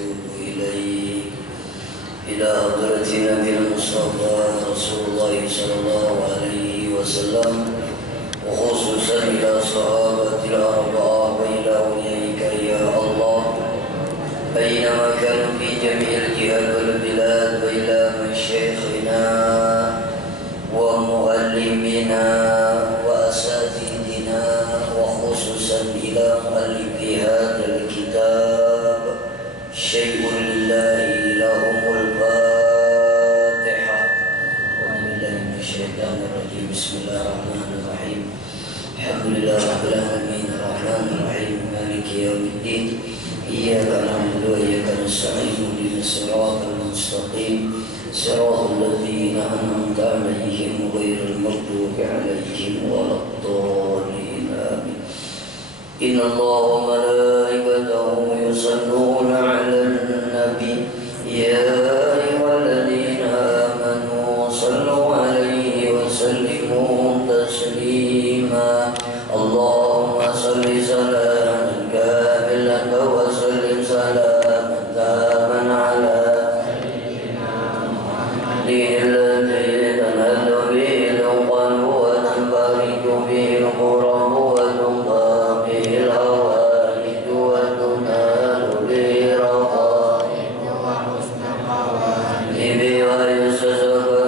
ونتوب إليه إلى حضرة نبي المصطفى رسول الله صلى الله عليه وسلم وخصوصا إلى صحابة الأربعة وإلى أوليائك يا الله أينما كانوا في جميع الجهات والبلاد وإلى مشايخنا ومعلمنا وأساتذتنا وخصوصا إلى مؤلف هذا الكتاب شيء لله لهم الفاتحة. أعوذ بالله من الشيطان الرجيم. بسم الله الرحمن الرحيم. الحمد لله رب العالمين الرحمن الرحيم مالك يوم الدين إياك نعبد وإياك نستعين اهدنا الصراط المستقيم صراط الذين أنعمت عليهم غير المغضوب عليهم ولا الضالين آمين. إن الله وملائكته يصلون على النبي يا أيها الذين آمنوا صلوا عليه وسلموا تسليما. اللهم صل سلاما كاملا وسلم سلاما تاما على الذي تنهل به العقل وتنفرج به الكرب وتنقى به الهوائج وتنال به الرقائب وحسن الخواتم ويستسقى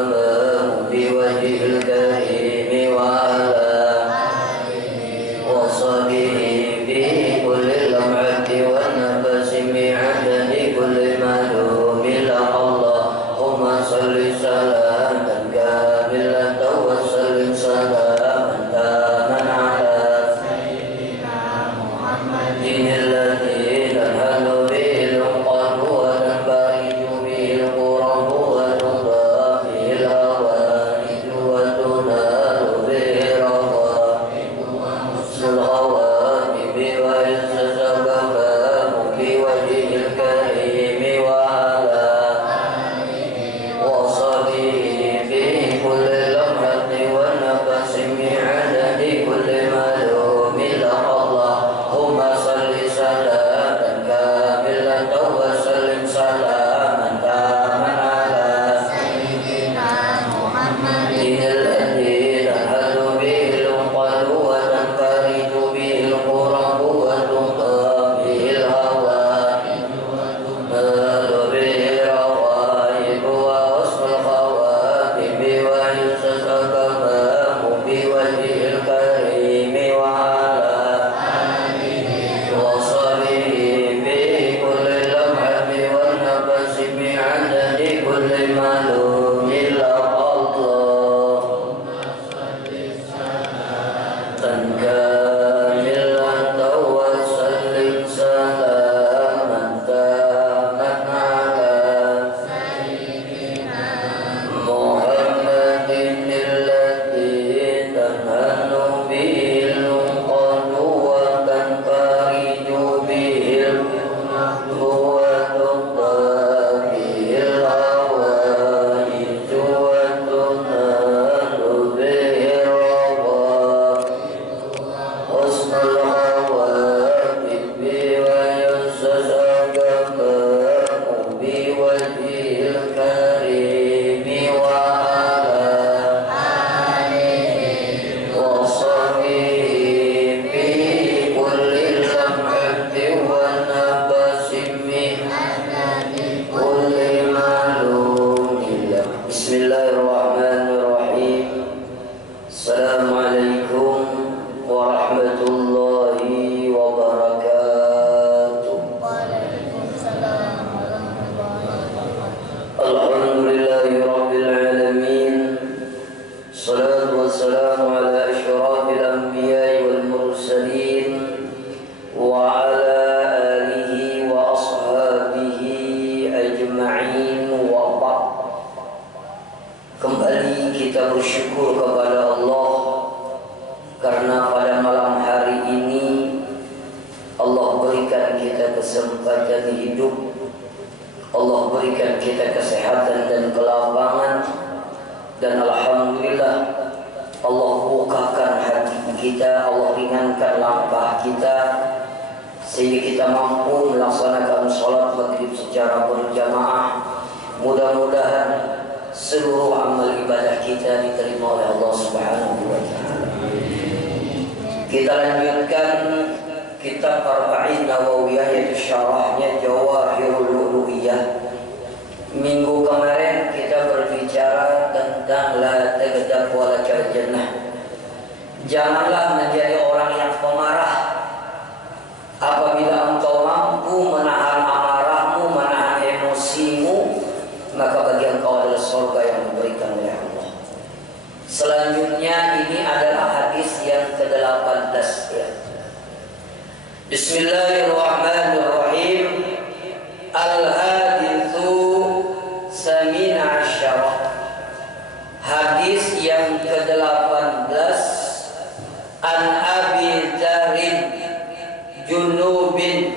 بوجه الكريم وعلى آله وصحبه في كل لمعة ونفس بعدد كل معلوم لك اللهم صل سلاما كاملا وسلم سلاما تاما على سيدنا محمد الذي تنهل به العقد وتنفرج به الكرب وتنقى به الهوائج وتنال به الرغائب وحسن الخواتم ويستسقى بوجه الكريم وعلى وصبه في كل لمحة ونفس بعدد كل معلوم لك اللهم صل سلاما كاملا وسلم سلاما تاما على سيدنا محمد الذي تنهل به العقد وتنفرج به الكرب وتنقى به الهوائج وتنال به الرغائب وحسن الخواتم ويستسقى بوجه الكريم وعلى آله وصحبه في كل لمحة ونفس بعدد كل معلوم لك اللهم صل سلاما كاملا وسلم سلاما تاما على سيدنا محمد الذي تنهل به العقد وتنفرج به الكرب وتنقى به الهوائج وتنال به الرغائب حسن الخواتم ويستسقى بوجه الكريم وعلى آله وصحبه في كل لمحة ونفس بعدد كل معلوم لك. بسم الله الرحمن الرحيم. السلام عليكم ورحمة الله وبركاته. Waalaikumsalam warahmatullahi wabarakatuh. الحمد لله رب العالمين. الصلاة والسلام على أشرف الأنبياء والمرسلين وعلى آله وأصحابه أجمعين وبعد. Kembali kita bersyukur kepada Allah karena pada malam hari ini Allah berikan kita kesempatan hidup, Allah berikan kita kesehatan dan kelapangan, dan alhamdulillah Allah bukakan hati kita, Allah ringankan langkah kita sehingga kita mampu melaksanakan sholat maghrib secara berjamaah. Mudah-mudahan seluruh amal ibadah kita diterima oleh Allah Subhanahu wa taala. Kita lanjutkan kitab Arba'in Nawawiyah, yaitu syarahnya Jawahirul Lu'lu'iyah. Minggu kemarin kita berbicara tentang la taghdab wa la tarjannah. Janganlah menjadi orang yang pemarah. Apabila engkau mampu menahan amarahmu, menahan emosimu, maka bagi engkau adalah surga yang diberikan oleh Allah. Selanjutnya ini adalah hadis yang ke-18 ya. Bismillahirrahmanirrahim. Al-hadithu samina asyara. Hadis yang ke-18 an Abi Dzarrin Junubin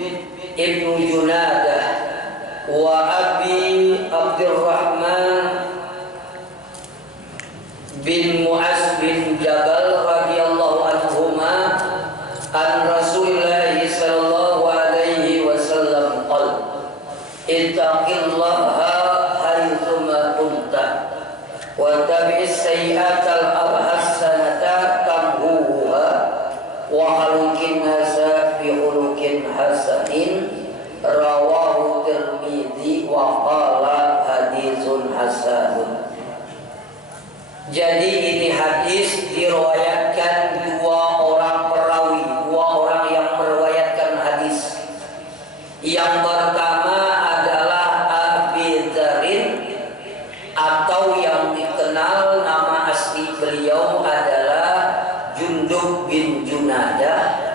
ibnu Junadah wa Abi Abdurrahman bin Mu'az bin Jabal radhiyallahu anhuma an Rasulillah sallallahu alaihi wasallam qala ittaqillaha haitsuma kunta wa tabi'is sayyi'atal hasanata tamhuha wa khaliqin nasa bi khuluqin hasanin rawahu Tirmidzi wa qala haditsun hasanun. Jadi ini hadis diriwayatkan dua orang perawi, dua orang yang meriwayatkan hadis. Yang pertama adalah Abi Dzarrin, atau yang dikenal nama asli beliau adalah Jundub bin Junadah,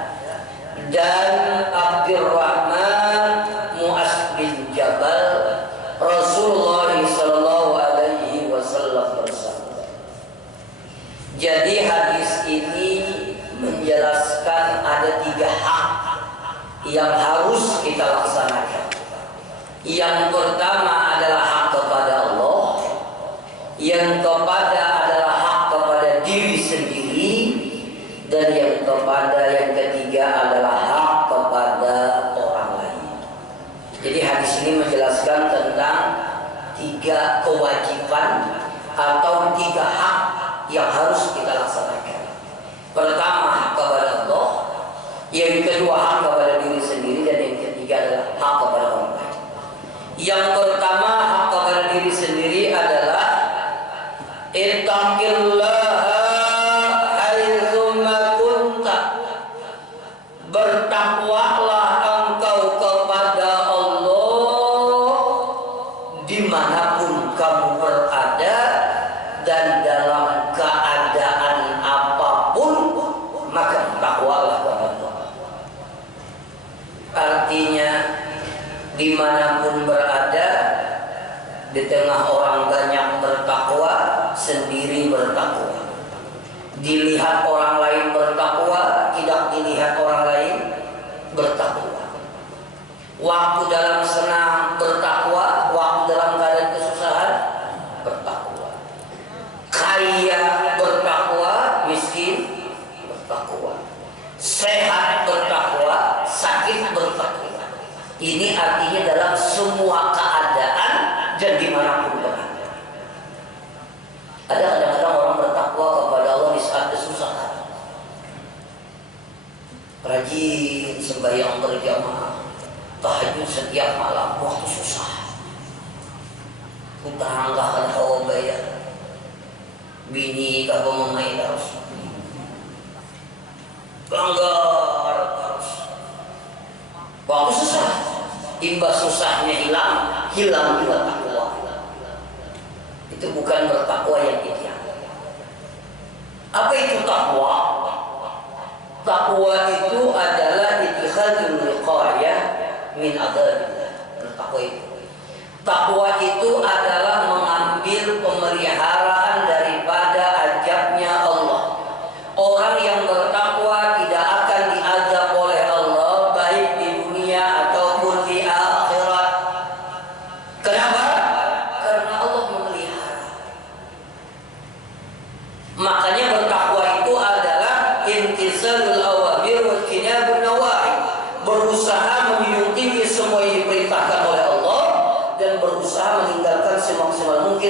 dan Abdurrahman Mu'az bin Jabal. Rasulullah sallallahu alaihi wasallam bersabda. Jadi hadis ini menjelaskan ada 3 hak yang harus kita laksanakan. Yang pertama adalah hak kepada Allah, yang kepada adalah hak kepada diri sendiri, dan yang ketiga adalah hak kepada orang lain. Jadi hadis ini menjelaskan tentang 3 kewajiban atau 3 hak yang harus kita laksanakan. Pertama, hak kepada Allah, yang kedua hak kepada diri sendiri, dan yang ketiga adalah hak kepada orang lain. Yang pertama, hak kepada diri sendiri adalah ittaqillaha haitsuma kunta. Bertakwalah engkau kepada Allah dimanapun kamu berada dan dalam keadaan apapun, maka takwalah kepada Allah. Artinya dimanapun berada, di tengah orang banyak bertakwa, sendiri bertakwa. Dilihat orang lain bertakwa, tidak dilihat orang lain bertakwa. Waktu dalam senang bertakwa, waktu dalam keadaan kesusahan bertakwa. Kaya bertakwa, miskin bertakwa. Sehat bertakwa, sakit bertakwa. Ini artinya dalam semua keadaan dan dimanapun berada. Ada kadang-kadang orang bertakwa kepada Allah di saat kesusahan. Rajin sembahyang berjamaah, tahajud setiap malam waktu susah. Utang gak kau bayar, bini kagak memain harus, langgar harus. Waktu susah, imbas susahnya hilang juga takwa. Itu bukan bertakwa yang ideal. Apa itu takwa? Takwa itu adalah ittikhadul wiqayah min adzabillah. Takwa itu adalah mengambil pemeliharaan daripada azabnya Allah. Orang yang bertakwa tidak akan diazab oleh Allah, baik di dunia ataupun di akhirat. Kenapa? Karena Allah memelihara. Makanya bertakwa itu adalah imtisalul awamir wa ijtinabun nawahi, berusaha mengikuti semua yang diperintahkan oleh Allah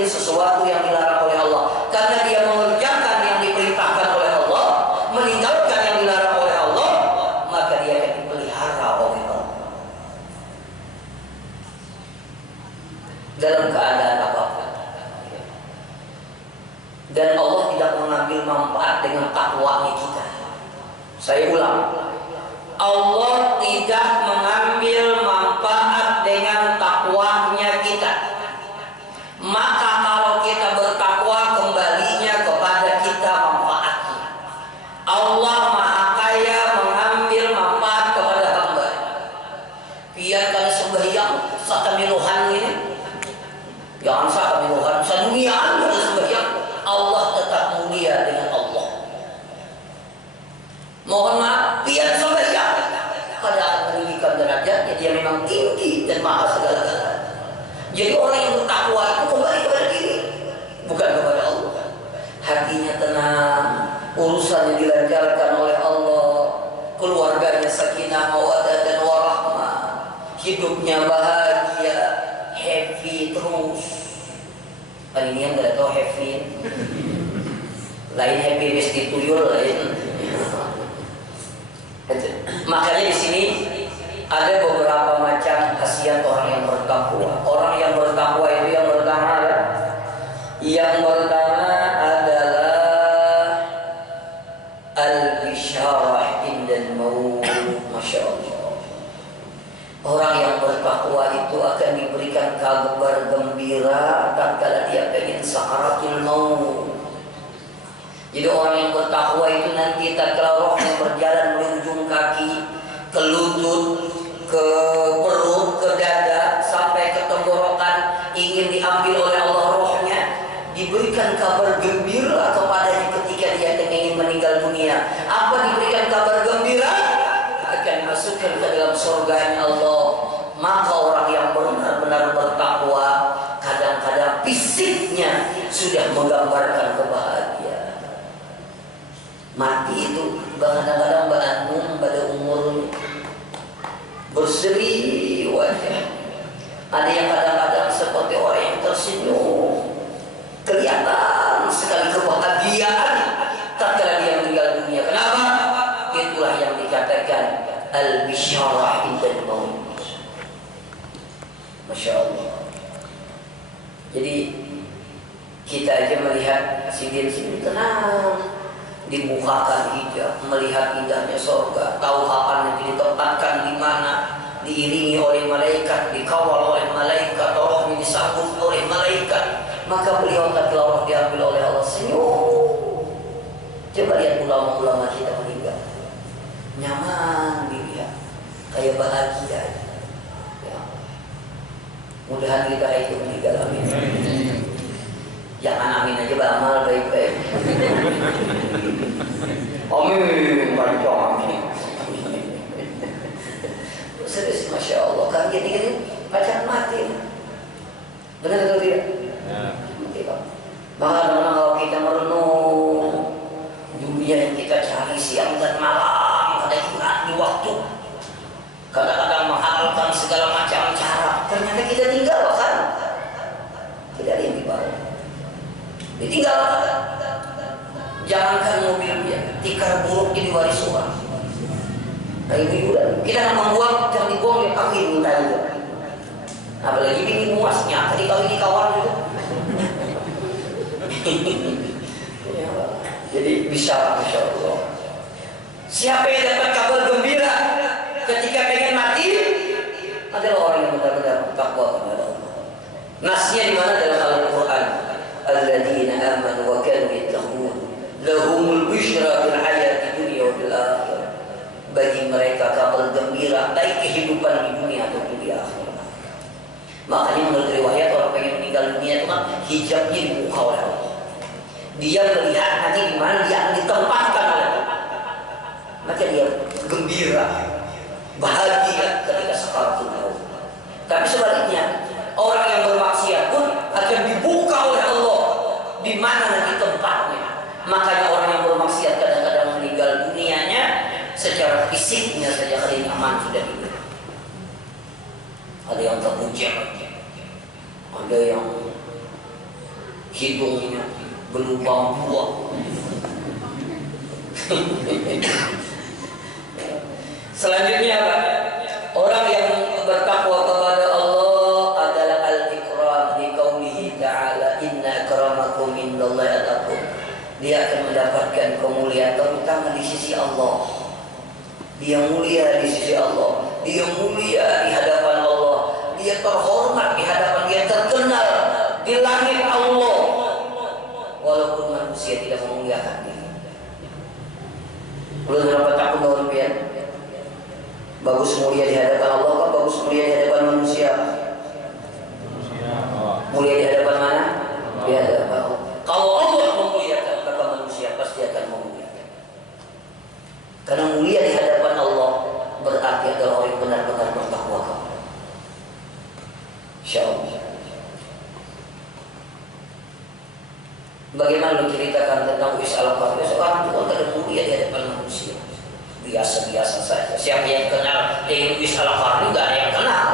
bikin sesuatu yang dilarang oleh Allah. Karena dia mengerjakan yang diperintahkan oleh Allah, meninggalkan yang dilarang oleh Allah, maka dia akan dipelihara oleh Allah dalam keadaan apapun. Dan Allah tidak mengambil manfaat dengan takwanya kita. Saya ulang, Allah tidak mengambil manfaat dengan takwanya kita. Maka kalau kita bertakwa, kembalinya kepada kita manfaatnya. Allah Maha Kaya mengambil manfaat kepada hamba. Biarkan sembahyang sakamiluhan ini, jangan sakamiluhan sanuniaan pada sembahyang, Allah tetap mulia dengan Allah. Mohon maaf, biar sembahyang pada meninggikan derajatnya, dia memang tinggi dan maha segala-galanya. Jadi orang yang bertakwa itu kembali kepada diri, bukan kepada Allah. Hatinya tenang, urusannya dilancarkan oleh Allah, keluarganya sakinah mawaddah dan warahmah, hidupnya bahagia, happy terus. Ini yang nggak tahu happy, lain happy mesti tuyul lain. Makanya di sini ada beberapa macam khasiat orang yang bertakwa. Orang yang bertakwa itu yang pertama adalah al-bisyarah indal maut. Masya Allah. Orang yang bertakwa itu akan diberikan kabar gembira tatkala dia ingin sakaratul maut. Jadi orang yang bertakwa itu nanti tatkala rohnya berjalan melalui ujung kaki, ke lutut, ke perut, ke dada, sampai ke tenggorokan, ingin diambil oleh Allah rohnya, diberikan kabar gembira kepadanya ketika dia ingin meninggal dunia. Apa diberikan kabar gembira? Akan masukkan ke dalam surganya Allah. Maka orang yang benar-benar bertakwa, kadang-kadang fisiknya sudah menggambarkan kebahagiaan. Mati itu kadang-kadang berantum pada umur berseri wajah. Ada yang kadang-kadang seperti orang yang tersenyum, kelihatan sekali kebahagiaan tatkala dia meninggal dunia. Kenapa? Itulah yang dikatakan al-bisyarah indal maut. Masya Allah. Jadi kita aja melihat sidin-sidin tenang, dibukakan hijab, melihat indahnya surga, tahu kapan nanti ditempatkan di mana, diiringi oleh malaikat, dikawal oleh malaikat, rohnya disambut oleh malaikat. Maka beliau tatkala diambil oleh Allah senyum. Coba lihat ulama-ulama kita meninggal, nyaman dilihat, kayak bahagia. Ya. Mudahan kita itu meninggal, amin. Jangan amin aja, beramal baik-baik. Amin, banyak amin. Serius, Masya Allah. Kan dia tinggal pacaran mati. Benar atau tidak? Mati Pak. Maka kadang-kadang kalau kita merenung dunia yang kita cari siang dan malam, kadang ingat di waktu, kadang-kadang menghalalkan segala macam cara, ternyata kita tinggalkan. Tidak ada yang dibawa. Ditinggalkan. Jangankan mobilnya, tikar buruk jadi waris orang. Kayak hiburan. Kita akan membuang, jangan dibuang ya kaki minta itu. Apalagi bini muasnya, tadi kali ini kawan juga. Jadi bisa, Masya Allah. Siapa yang dapat kabar gembira ketika pengen mati adalah orang yang benar-benar takwa kepada Allah. Nasnya di mana dalam Al-Quran? Alladzina amanu wa kanu yattaqun lahumul busyra fil hayati dunya wa fil akhirah. Bagi mereka kabar gembira baik kehidupan di dunia atau di akhirat. Makanya menurut riwayat orang pengen meninggal dunia itu kan hijabnya dibuka oleh Allah. Dia melihat nanti di mana dia akan ditempatkan oleh Allah. Maka dia gembira, bahagia ketika sakaratul maut. Tapi sebaliknya, orang yang bermaksiat pun akan dibuka oleh Allah di mana nanti tempatnya. Makanya orang yang bermaksiat kadang-kadang meninggal dunianya secara fisiknya saja kelinyaman sudah hidup. Ada yang terbunceng, ada yang hidungnya berlubang dua. Selanjutnya apa? Orang yang bertakwa kepada Allah adalah al-ikram di qaulihi ta'ala inna akramakum indallahi atqakum. Dia akan mendapatkan kemuliaan terutama di sisi Allah. Dia mulia di sisi Allah. Dia mulia di hadapan Allah. Dia terhormat di hadapan, dia terkenal di langit Allah. Walaupun manusia tidak memuliakan dia. Belum dapat takut bahwa bagus mulia di hadapan Allah, apa bagus mulia di hadapan manusia? Mulia di hadapan mana? Di hadapan Allah. Kalau Allah memuliakan, maka manusia pasti akan memuliakan. Karena mulia di hadapan Allah berarti adalah orang yang benar-benar bertakwa kepada Allah. Insyaallah. Bagaimana menceritakan tentang Uwais Al-Qarni? Seorang itu tidak mulia di hadapan manusia. Biasa-biasa saja. Siapa yang kenal dengan Uwais Al-Qarni? Tidak ada yang kenal.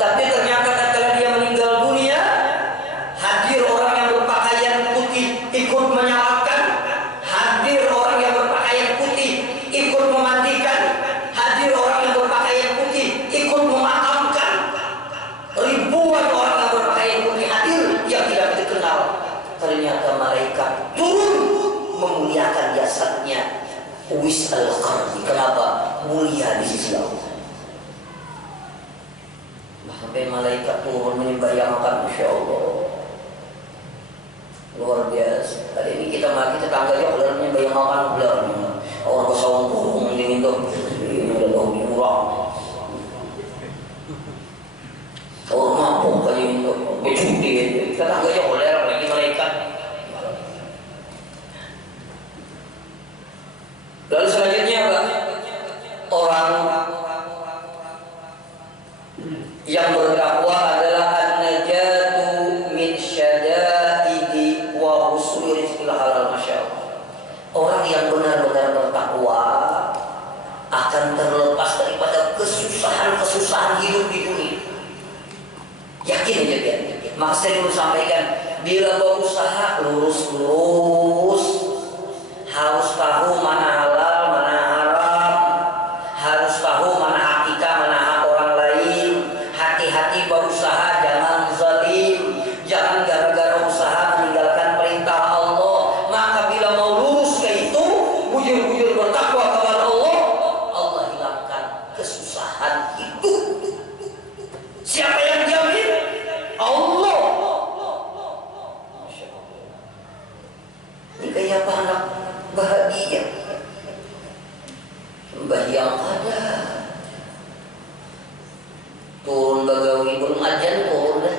Tapi ternyata ketika dia meninggal dunia, hadir orang yang berpakaian putih ikut menyalakan, hadir orang yang berpakaian putih ikut memandikan, hadir orang yang berpakaian putih ikut memakamkan. Ribuan orang yang berpakaian putih hadir yang tidak dikenal. Ternyata malaikat turun memuliakan jasadnya Uwais Al-Qarni. Kenapa? Mulia di sisi Allah. Sampai malaikat turun menyembahyangkan, Masya Allah, luar biasa. Tadi ini kita tetangganya udah menyembahyangkan ular. Orang kesawang burung ini itu udah tahu murah. Orang mampu kayak itu berjudi. Tetangganya ular lagi malaikat. Lalu selanjutnya apa? Orang yang bertakwa adalah an-najatu min syada'idi wa husuli rizqil halal, masyaallah. Orang yang benar-benar bertakwa akan terlepas daripada kesusahan-kesusahan hidup di dunia. Yakin aja ya. Maka saya dulu sampaikan, bila berusaha lurus-lurus, harus tahu mana halal, mana haram, harus tahu mana hakika, mana hak orang lain. Hati-hati berusaha, jangan zalim, jangan gara-gara usaha meninggalkan perintah Allah. Maka bila mau lurus ke itu, bujur-bujur bertakwa kepada Allah, Allah hilangkan kesusahan hidup. Siapa yang jamin? Allah. Masya Allah. Ini kayak apa anak bahagia, sembahyang ada, turun bagawi belum ajan turun dah,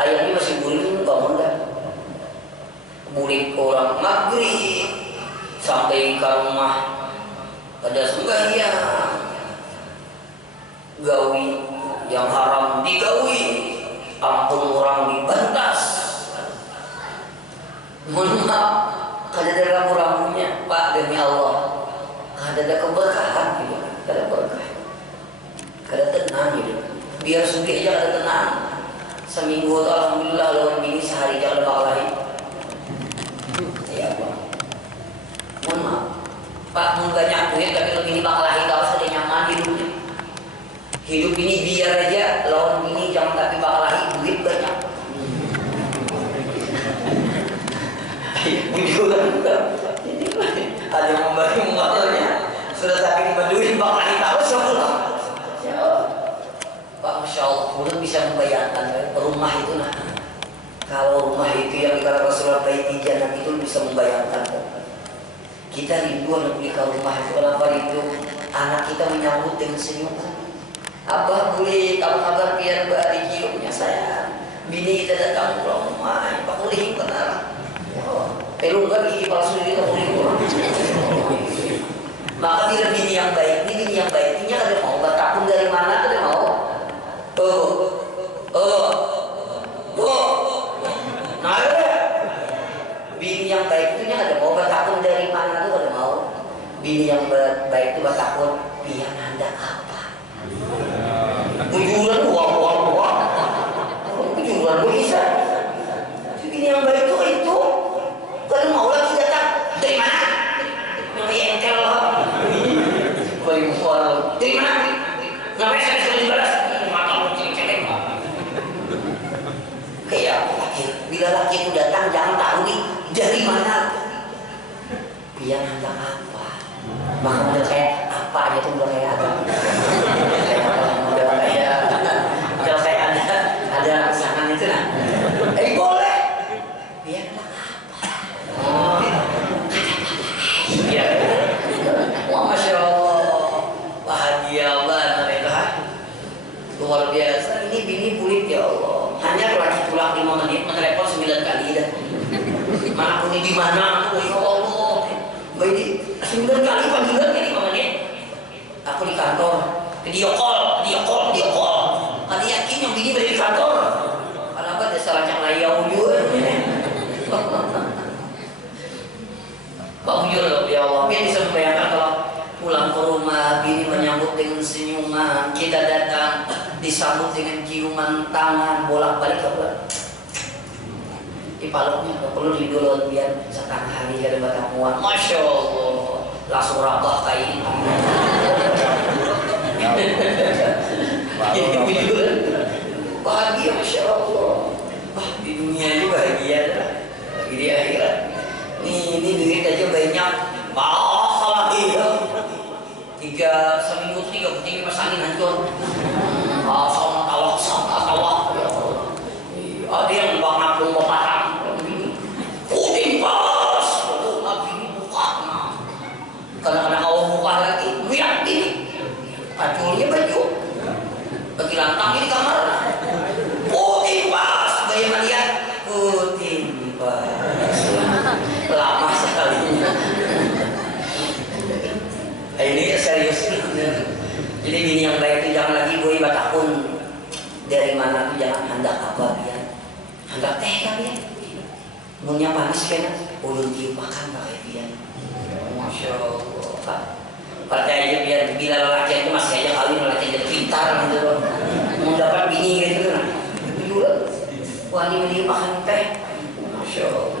ayamnya masih guling bangun dah, bulik orang maghrib sampai ke rumah ada sembahyang, gawi yang haram digawi, ampun orang dibantas. Mohon maaf, kada ada rambu-rambunya, Pak, demi Allah, kada ada keberkahan gitu, kada berkah, kada tenang gitu. Biar sugih aja kada tenang. Seminggu tuh alhamdulillah lawan bini sehari jangan bakal lain. Ya Pak, mohon maaf, Pak, mau banyak duit tapi lebih ini bakal lain kalau sudah nyaman hidupnya. Hidup ini biar aja lawan bini jangan tapi bakal lain duit banyak. Bujuran ada yang membagi motornya sudah saking menduit bakal ditaruh semua. Pak, Masya Allah, mudah bisa membayangkan rumah itu. Nah, kalau rumah itu yang dikatakan Rasulullah baiti jannah itu bisa membayangkan. Kita rindu anak beli ke rumah itu. Kenapa itu? Anak kita menyambut dengan senyuman. Abah boleh kamu kabar biar bari hidupnya sayang. Bini kita datang ke rumah, Pak boleh benar. Pelunggan gigi palsu itu boleh. Maka bila bini yang baik, ini bini yang baik, ini ada mau bertakun dari mana ada mau. Nah ada. Bini yang baik itu ada mau bertakun dari mana tuh ada mau. Bini yang baik itu bertakun biar anda apa? Bujuran uang. Bujuran bisa. mana? Pian hendak apa? Maka model kayak apa aja tuh model kayak agak model kayak ada misalkan itu nah. Boleh. Pian hendak apa? Oh, iya. Wah, Masya Allah, bahagia banget itu. Luar biasa. Ini bini bulik ya Allah. Hanya lagi pulang 5 menit, menelepon 9 kali dah. Mana aku ini di mana? Aku ya Allah. Baik 9 kali panggilan ini 5 menit. Aku di kantor. Video call. Ada yakin yang bini berada di kantor? Kenapa ada salah yang layau juga? Pak Bujur, ya Allah, biar bisa membayangkan kalau pulang ke rumah, bini menyambut dengan senyuman, kita datang disambut dengan ciuman tangan, bolak-balik ke dipaluknya, gak perlu didulun biar setengah hari ada batang muat. Masya Allah, langsung rabah kain. Jadi bidul, bahagia Masya Allah. Wah, di dunia ini bahagia dah, lagi di akhirat. Ini duit aja banyak, bahagia lagi. Seminggu 3 putih pas angin hancur. Sama tawak. Ada yang bang nabung bapak puting pas, ini buka. Kadang-kadang awal buka lagi, lihat ini, aculnya baju, bagi lantang ini kamar. Puting pas, bagaimana lihat? Puting pas. Lama sekali. Ini serius. Jadi bini yang baik itu jangan lagi gue batakun dari mana tuh, jangan hendak apa biar hendak teh kan ya. Munya panas kan, ulun tiup makan pakai biar. Masya Allah. Percaya biar bila lelaki itu masih aja kali lelaki jadi pintar gitu loh. Mau dapat bini gitu nah. Wah ini beli makan teh. Masya Allah.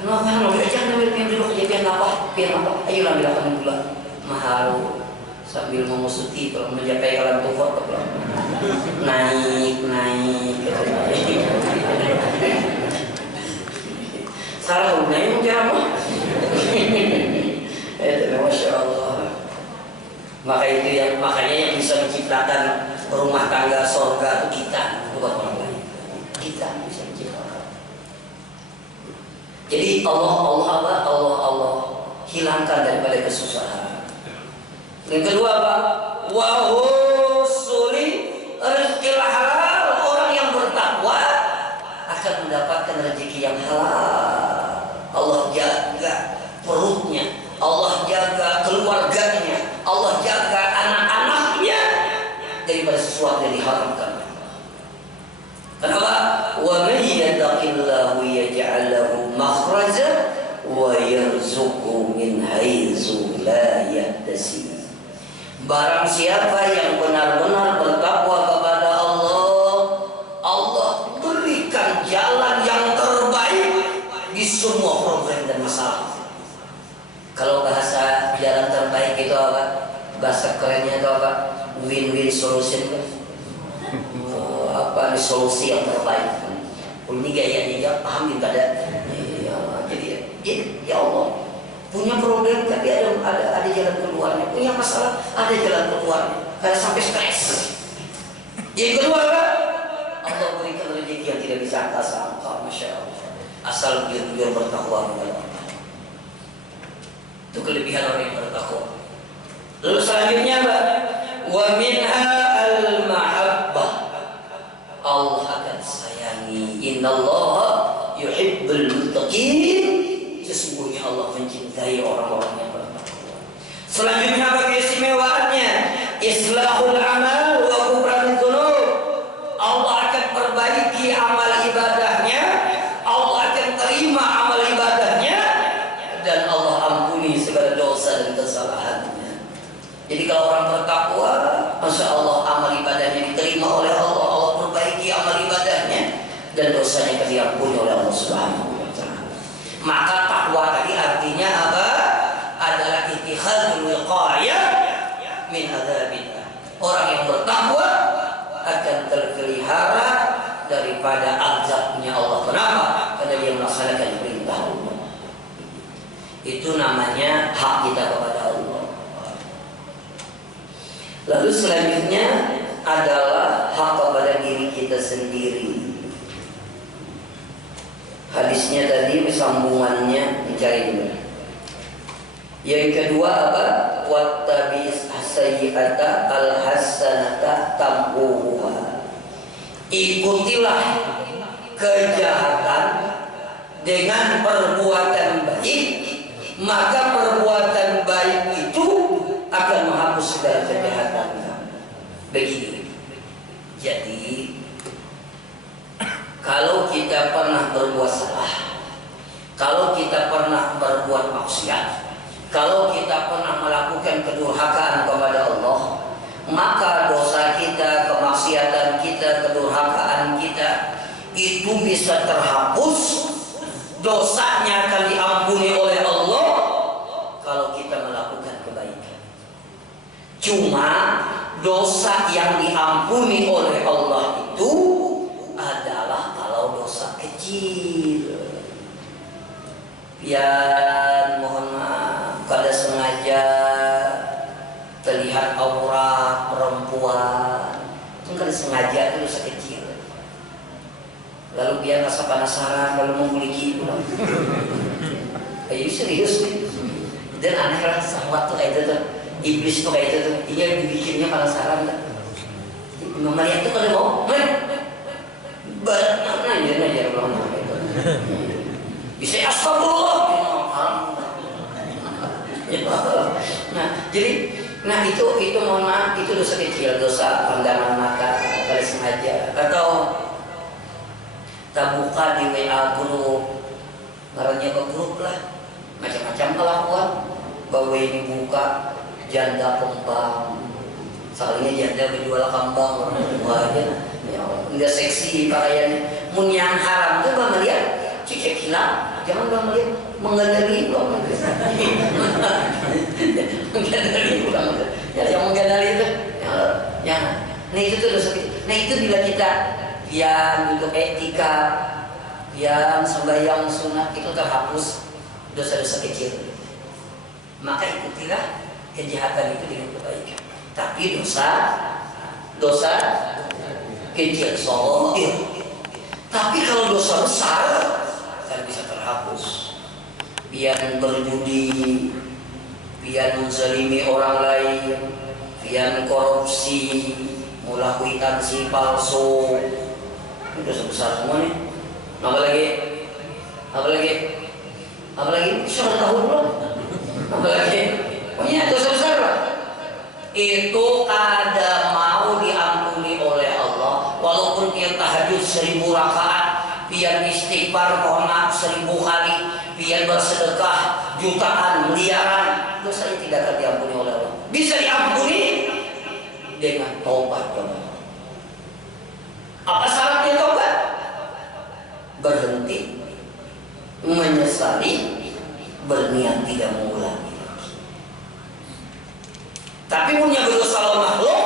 Kan jangan ambil dulu kejadian apa? Ayolah bilakan gula mahal sambil memusuti kalau mencapai kalan tufak naik salah naik menjama. Masya Allah. Makanya yang bisa menciptakan rumah tangga surga itu kita, bukan orang lain. Kita bisa menciptakan. Jadi Allah hilangkan daripada kesusahan. Yang kedua apa? Wa husuli rizqil halal. Orang yang bertakwa akan mendapatkan rezeki yang halal. Allah jaga perutnya, Allah jaga keluarganya, Allah jaga anak-anaknya daripada sesuatu yang diharamkan. Kenapa? Wa may yattaqillahu yaj'al lahu makhraja wa yarzuqhu min haitsu la yahtasib. Barang siapa yang benar-benar bertakwa kepada Allah, Allah berikan jalan yang terbaik di semua problem dan masalah. Kalau bahasa jalan terbaik itu apa? Bahasa kerennya itu apa? Win-win solution. Apa solusi yang terbaik? Ini gayanya ya paham tidak ada. Jadi ya Allah punya problem tapi ada jalan keluarnya. Punya masalah ada jalan keluarnya. Karena sampai stres. Yang kedua Allah berikan rezeki yang tidak disangka-sangka. Masya Allah. Asal jujur bertakwa kepada Allah. Itu kelebihan orang yang bertakwa. Lalu selanjutnya apa? Wa minha al-mahabbah. Allah akan sayangi. Innallaha yuhibbul muttaqin. Sesungguhnya Allah mencintai orang-orang yang bertakwa. Selanjutnya apa keistimewaannya? Islahul amal wa ghufranul dzunub. Allah akan perbaiki amal ibadahnya. Allah akan terima amal ibadahnya dan Allah ampuni segala dosa dan kesalahannya. Jadi kalau orang bertakwa, Masya Allah amal ibadahnya diterima oleh Allah. Allah perbaiki amal ibadahnya dan dosanya diampuni oleh Allah Subhanahu wa Ta'ala. Maka takwa tadi artinya apa? Adalah ittihadul wiqayah min adzabillah. Orang yang bertakwa akan terpelihara daripada azabnya Allah. Kenapa? Karena dia melaksanakan melaksanakan perintah Allah. Itu namanya hak kita kepada Allah. Lalu selanjutnya adalah hak kepada diri kita sendiri. Hadisnya tadi sambungannya dicari dulu. Yang kedua apa? Wattabi'is sayyi'ata al-hasanata tamhuha. Ikutilah kejahatan dengan perbuatan baik, maka perbuatan baik itu akan menghapus segala kejahatan. Begini. Jadi kalau kita pernah berbuat salah, kalau kita pernah berbuat maksiat, kalau kita pernah melakukan kedurhakaan kepada Allah, maka dosa kita, kemaksiatan kita, kedurhakaan kita itu bisa terhapus. Dosanya akan diampuni oleh Allah kalau kita melakukan kebaikan. Cuma dosa yang diampuni oleh Allah itu adalah kalau dosa kecil. Ya mohon maaf, kada sengaja terlihat aurat perempuan, itu kada sengaja, itu dosa kecil. Lalu dia rasa penasaran lalu memiliki itu. Ayo serius nih. Dan aneh lah sama tuh kayak itu tuh, iblis tuh kayak itu tuh, dia dibikinnya penasaran kan. Melihat tuh kalau mau, berat aja belum itu. Bisa astagfirullah. Nah itu mohon maaf, itu dosa kecil, dosa pandangan mata kada sengaja, atau tabuka di WA grup, ngarannya ke grup lah, macam-macam kelakuan, bahwa ini buka janda kembang, soalnya janda berjual kembang orang tua aja, ya nggak seksi pakaiannya, mun yang haram tuh bang lihat, cek hilang, jangan bang lihat menggadari belum, menggadari belum, ya yang menggadari itu, ya, nah itu tuh dosa, nah itu bila kita yang untuk etika, yang sembahyang sunat itu terhapus dosa-dosa kecil. Maka ikutilah kejahatan itu dengan kebaikan. Tapi dosa kecil soal. Tapi kalau dosa besar kan bisa terhapus. Biar berjudi, biar menzalimi orang lain, biar korupsi, melakukan tansi palsu. Itu dosa besar semua nih. Apalagi sudah tahu belum? Apalagi punya dosa besar lah. Itu ada mau diampuni oleh Allah, walaupun dia tahajud 1000 rakaat, biar istighfar mohon maaf 1000 kali, biar bersedekah jutaan miliaran, dosanya tidak akan diampuni oleh Allah. Bisa diampuni dengan taubat kepada Allah. Apa syaratnya taubat? Berhenti, menyesali, berniat tidak mengulangi lagi. Tapi punya berdosa makhluk,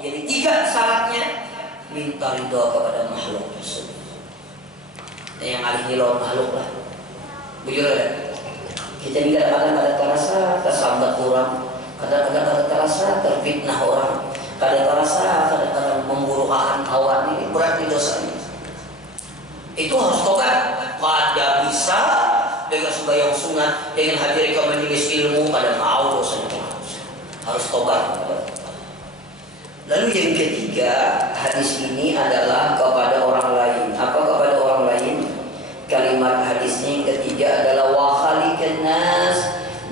jadi 3 syaratnya: minta ridho kepada makhluk tersebut. Yang alih lawan makhluk lah. Bujur ya. Kita ini kadang-kadang terasa tersambat orang, kadang-kadang terasa terfitnah orang, kadang-kadang memburukan awan. Ini berarti dosanya. Itu harus tobat. Kada bisa dengan sembahyang sunat, dengan hadir ke majelis ilmu, pada mau dosanya harus tobat. Lalu yang ketiga, hadis ini adalah kepada orang lain. Apa kepada orang lain? Kalimat hadisnya yang ketiga adalah wa khaliqan nas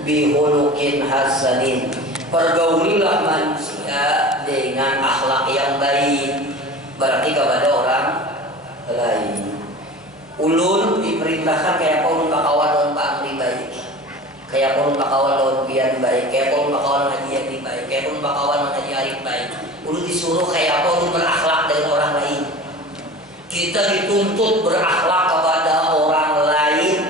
bi khuluqin hasanin. Pergaulilah manusia dengan akhlak yang baik. Berarti kepada orang lain. Ulun diperintahkan kayak ulun bakawan lawan pamri baik, kayak ulun bakawan lawan biar baik, kayak ulun bakawan ngaji yang baik, kayak ulun bakawan ngaji arif baik. Ulun disuruh kayak apa ulun berakhlak dengan orang lain. Kita dituntut berakhlak kepada orang lain.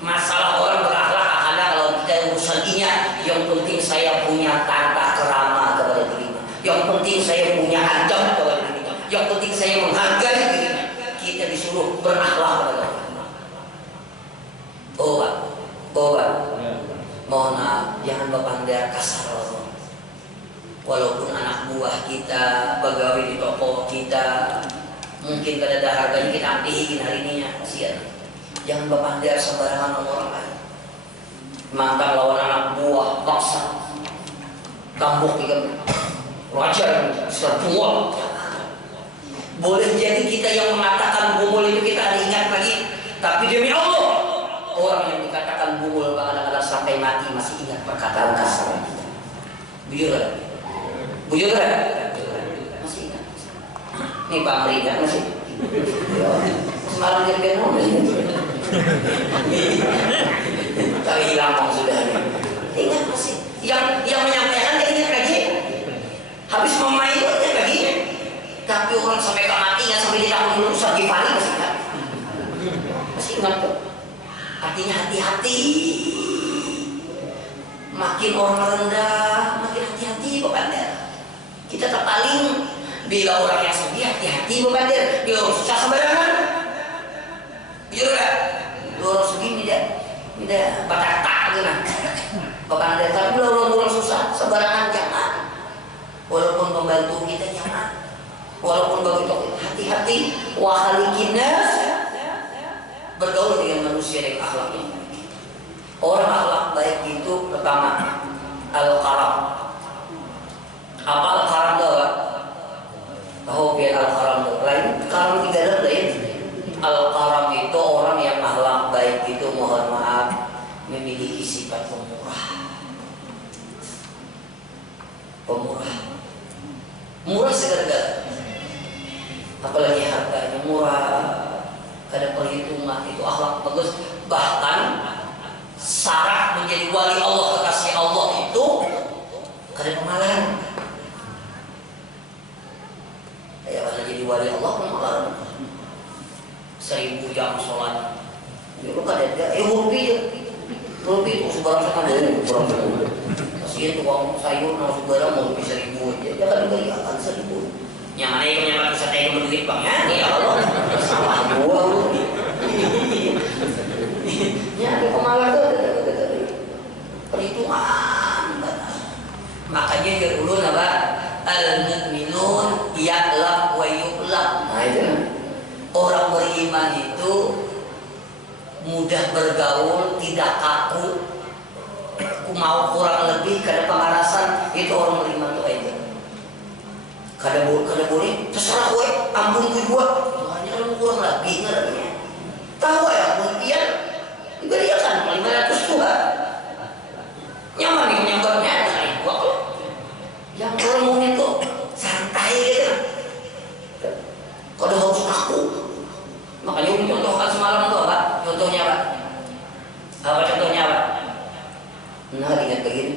Masalah orang berakhlak ada kalau kita urusan inya. Yang penting saya punya tata kerama kepada dirinya. Yang penting saya punya adab kepada dirinya. Yang penting saya menghargai dirinya. Kita disuruh berakhlak kepada orang. Oh Pak, oh Pak, mohon maaf, jangan berpandang kasar loh. Walaupun anak buah kita, pegawai di toko kita, mungkin kada ada harganya kita ambilin hari ini ya, kasihan. Jangan berpandang sembarangan sama orang lain. Mantan lawan anak buah, paksa, kambuk juga, raja, serbuah. Boleh jadi kita yang mengatakan bumul itu kita ada ingat lagi, tapi demi Allah, orang yang dikatakan bumul kadang-kadang sampai mati masih ingat perkataan kasar kita. Bujur kan? Bujur kan? Masih ingat. Ini Pak Merida masih. Semalam dia bilang masih. Tapi hilang sudah. Ingat masih. Yang menyampaikan dia ingat lagi. Habis memain itu ingat lagi. Tapi orang sampai kematian sampai di tahun dulu Ustaz Gifari masih ingat. Masih ingat tuh. Artinya hati-hati. Makin orang rendah, makin hati-hati Bapak. Kita terpaling. Bila orang yang sedih hati-hati Bapak. Bila orang susah sembarangan. Jujur gak? Bila orang sedih tidak batak-tak gitu. Bapak tapi bila orang susah sembarangan jangan. Walaupun membantu kita jangan. Walaupun begitu hati-hati wahalikinas bergaul dengan manusia yang akhlaknya. Orang akhlak baik itu pertama al-karam. Apa al-karam itu? Tahu biar al-karam itu lain. Karam tidak ada lain. Al-karam itu orang yang akhlak baik itu mohon maaf memiliki sifat pemurah. Pemurah. Murah segala-galanya. Apalagi harganya murah, ada perhitungan, itu akhlak bagus. Bahkan syarat menjadi wali Allah, kekasih Allah itu ada pemahalan. Ya kalau jadi wali Allah pemahalan 1000 jam sholat. Ya lu kada ada, rupi itu sebarang sekali kurang. Kasihan tukang sayur mau sebarang mau lebih 1000 aja, dia kan berikan 1000. Yang mana yang menyebabkan wisata itu berduit bang ya Allah salah gua lu. Ya ada pemalas tuh perhitungan. Makanya dia dulu apa al-mu'minun ya'lam wa yu'lam. Nah itu orang beriman itu mudah bergaul, tidak kaku. Mau kurang lebih kada pemanasan, itu orang beriman tuh itu. Kada boleh terserah gue, ampun gue gua. Makanya kalau kurang lagi ngertinya. Tahu ya ampun dia diberikan 500 Tuhan. Nyaman nih menyambarnya dari gua kok. Yang orang mungkin tuh santai gitu. Kada harus kaku. Makanya umi contohkan semalam tuh apa? Contohnya apa? Apa contohnya apa? Nah ingat begini.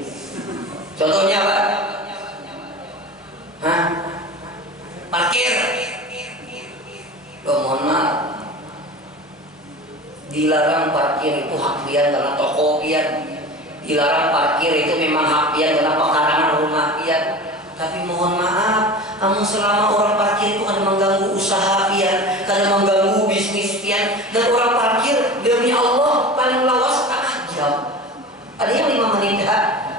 Contohnya apa? Hah? Parkir. Mohon maaf. Dilarang parkir itu hak pian karena toko pian. Dilarang parkir itu memang hak pian karena pekarangan rumah pian. Tapi mohon maaf, kamu selama orang parkir itu kada mengganggu usaha pian, kada mengganggu bisnis pian. Dan orang parkir demi Allah paling lawas setengah jam. Ada yang 5 menit dah.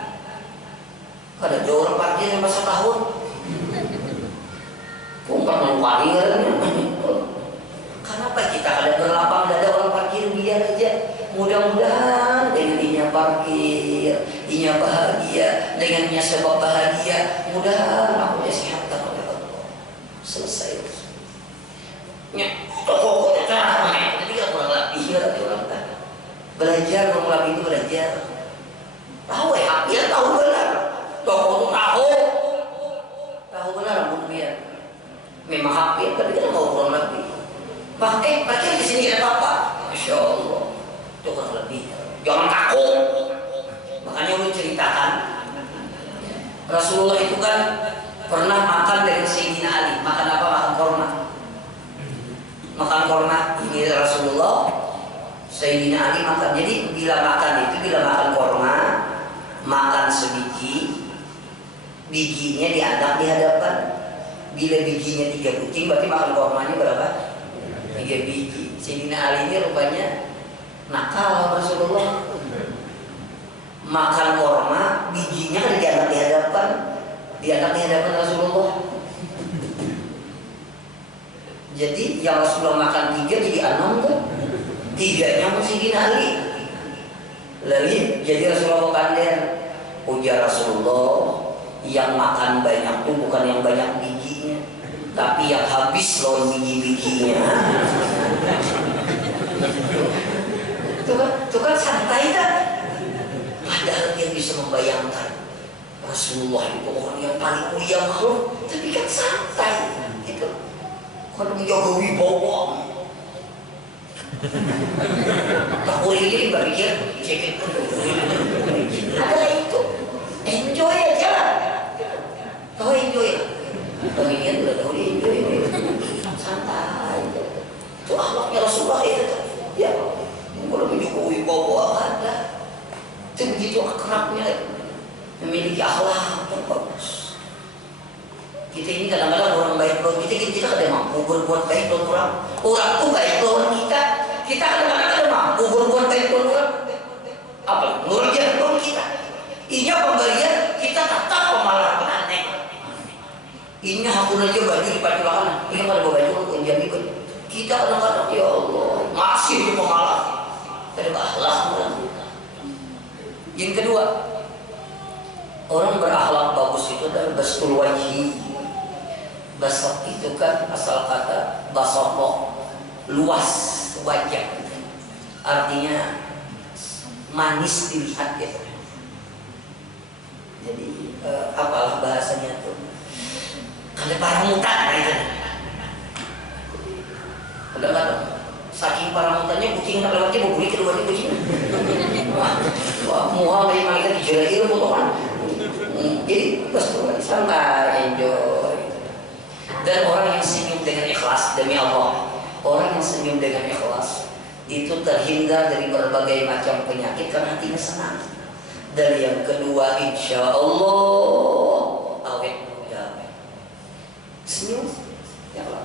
Kada ada orang parkir yang masa tahun. Umpat meluari kenapa kita ada berlapang dada orang parkir biar aja. Mudah-mudahan dengan dinya parkir, dinya bahagia, dengannya sebab bahagia, mudahan aku sehat oleh Allah. Selesai. Ya, pokoknya cara main. Jadi kita kurang lebih orang belajar kurang lebih itu belajar. Tahu ya, dia tahu benar. Toko tahu benar pun biar. Memang hampir, tapi kita mau kurang lebih. Pakai di sini ada apa? Masya Allah, itu kurang lebih. Jangan kaku. Makanya ulun ceritakan, Rasulullah itu kan pernah makan dengan Sayyidina Ali. Makan apa? Makan korma. Makan korma ini Rasulullah, Sayyidina Ali makan. Jadi bila makan korma, makan sebiji, bijinya diangkat di hadapan. Bila bijinya 3 kucing, berarti makan kormanya berapa? 3 biji. Sayyidina Ali ini rupanya Nakal Rasulullah. Makan korma, bijinya kan diangkat di hadapan Rasulullah. Jadi yang Rasulullah makan 3 jadi 6 tuh. 3-nya mesti dinali. Lalu jadi Rasulullah kander. Ujar Rasulullah, yang makan banyak tuh bukan yang banyak bijinya, tapi yang habis loh biji-bijinya. Itu kan santai kan? Padahal dia bisa membayangkan Rasulullah itu orang yang paling mulia makhluk, tapi kan santai gitu. Kalau menjaga wibawa, tak boleh ini berpikir cekik adalah itu. Enjoy aja lah. Kau enjoy lah. Pengen udah tahu enjoy. Santai. Itu akhlaknya Rasulullah itu. Ya. Kalau menjokowi bawa ada. Itu begitu akrabnya. Memiliki akhlak yang bagus. Kita ini kadang-kadang orang baik lawan kita kadang mampu berbuat baik lawan orang. Orang tuh baik lawan kita. Kita kadang-kadang mampu berbuat baik lawan orang. Apa? Nurjah lawan kita. Inya pemberian kita tetap malah aneh. Inya hakun aja baju di paculangan. Ini ada baju untuk jam ikut. Kita kadang-kadang ya Allah masih di pemalas. Ada akhlak. Yang kedua, orang berakhlak bagus itu adalah bastul wajhi. Basat itu kan asal kata basoko, luas wajah. Artinya manis dilihat gitu. Jadi apalah bahasanya tuh, ada paramutan gitu. Kadang-kadang saking paramutannya kucing nak lewatnya berbunyi kedua kucing. Wah, mual dari mereka dijerai potongan. Jadi betul santai, enjoy. Dan orang yang senyum dengan ikhlas demi Allah, orang yang senyum dengan ikhlas itu terhindar dari berbagai macam penyakit karena hatinya senang. Dan yang kedua, insya Allah awet muda, senyum, ya Allah.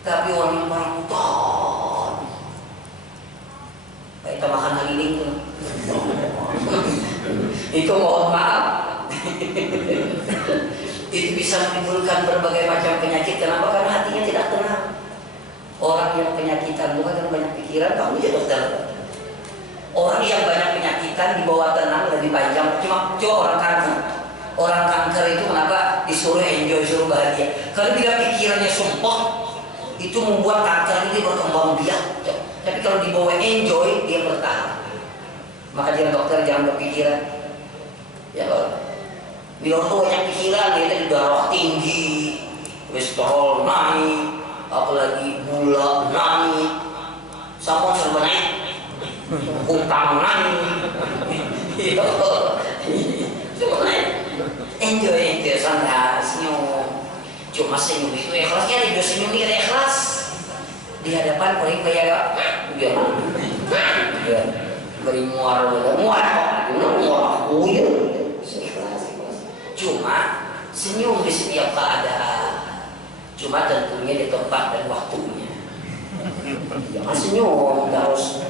Tapi orang yang paramutan, kita makan haliling tuh, itu mohon maaf, itu bisa menimbulkan berbagai macam penyakit. Kenapa? Karena hatinya tidak tenang. Orang yang penyakitan bukan karena banyak pikiran, kamu jadi dokter. Orang yang banyak penyakitan dibawa tenang lebih panjang. Cuma orang kanker. Orang kanker itu kenapa disuruh enjoy, disuruh bahagia? Karena bila pikirannya sumpah, itu membuat kanker ini berkembang biak. Tapi kalau dibawa enjoy, dia bertahan. Maka jangan dokter jangan berpikiran. Ya kalau bila orang banyak pikiran, dia darah tinggi, kolesterol naik, apalagi gula naik, sama serba naik. Utang naik, enjoy santai, senyum. Cuma senyum itu ikhlasnya, dia senyum dia ikhlas di hadapan orang kayak dia beri muar aku ya, ikhlas. Cuma senyum di setiap keadaan, cuma tentunya di tempat dan waktunya. Jangan senyum terus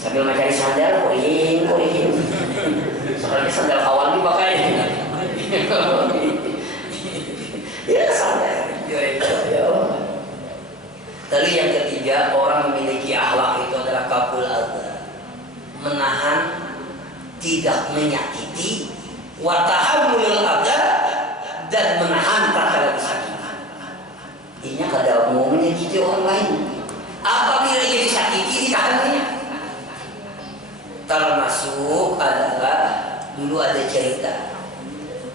sambil mencari sandal, koling. Soalnya sandal kawan dipakai. Ya sandal. Ya. Lalu yang ketiga, orang memiliki akhlak itu adalah kabul adza, menahan, tidak menyakiti, wa tahammulul adza, dan menahan terhadap kesakitan. Ini kada mau menyakiti orang lain. Apabila ia disakiti, ditahannya. Termasuk adalah dulu ada cerita,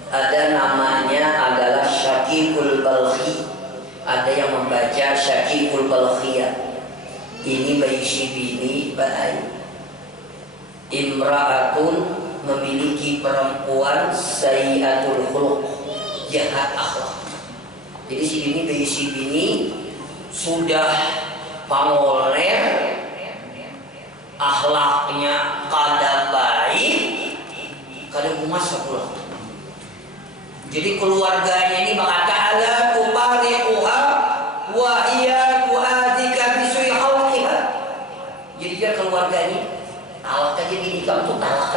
ada namanya adalah Syakikul Balkhi. Ada yang membaca Syakikul Balkhiyah. Ini berisi bini baik. Imra'atun memiliki perempuan sayyiatul khuluq, jahat akhlak. Jadi si bini berisi bini sudah pangoler, akhlaknya kada baik, kada humas pula. Jadi keluarganya ini berkata ala tubariquha wa iya tu'adika bisu'i hawliha. Jadi dia keluarganya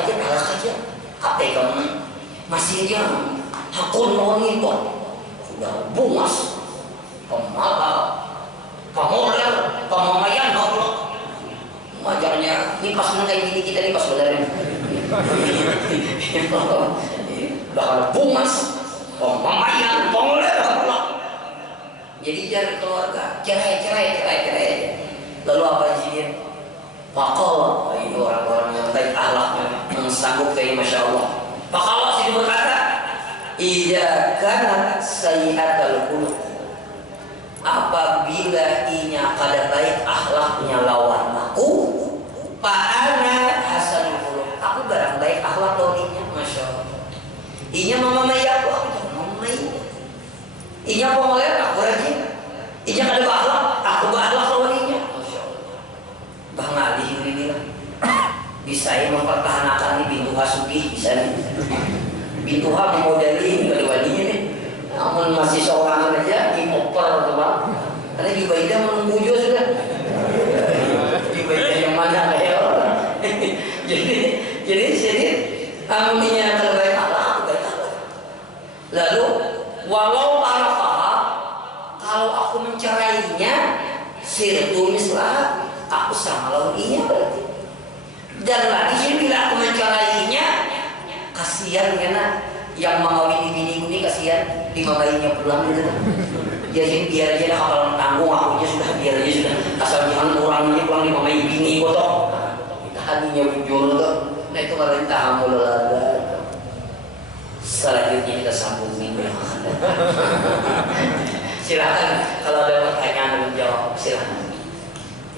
kalah saja. Apa kamu masih dia hakun noni kok sudah bungas, pemarah, pemoler, pemamayan Allah. Wajarnya ini pas kayak gini kita nih pas beneran. Bakal bungas, pemamayan, pemoler Allah. Jadi jangan keluarga cerai. Lalu apa sih? Pakal, ini orang-orang yang baik akhlaknya, yang sanggup kayak masya Allah. Pakal sih berkata, "Idza kanat sayyi'atul khuluq." Apabila inya kada baik akhlaknya lawan aku, ana hasanul khuluq. Aku barang baik akhlak lawannya, masya Allah. Inya mamamai aku jangan mamamai. Inya pemoler aku rajin. Inya kada akhlak, aku berakhlak lawannya. Bang Ali ini bilang bisa mempertahankan ini pintu hasuki bisa nih pintu ha model ini wali-walinya nih namun masih seorang aja dimoper tuh bang karena di Baida menunggu juga sudah di Baida yang mana kayak orang jadi amuninya terbaik Allah lalu walau kalau aku mencerainya sirtu mislah aku sama lawan iya berarti. Dan lagi bila aku mencerainya, kasihan karena yang mengawini bini ini kasihan dimamainya pulang gitu. Jadi biar dia kapal tanggung aku aja sudah biar aja sudah asal jangan orangnya pulang dimamai bini kotor. Kita hatinya bujur tuh. Nah itu kalau tahammul lada. Selanjutnya kita sambung minggu yang akan datang. Silakan kalau ada pertanyaan dan jawab silakan.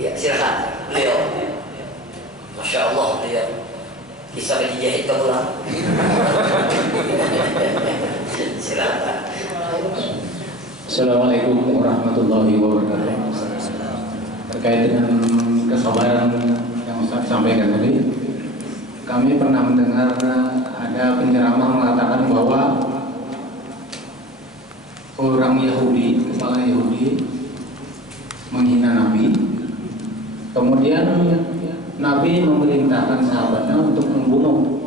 Ya, silakan beliau. Masya Allah beliau bisa menjahit ke pulang. Silakan. Assalamualaikum warahmatullahi wabarakatuh. Terkait dengan kesabaran yang Ustaz sampaikan tadi, kami pernah mendengar ada penceramah mengatakan bahwa orang Yahudi, kepala Yahudi menghina Nabi. Kemudian Nabi memerintahkan sahabatnya untuk membunuh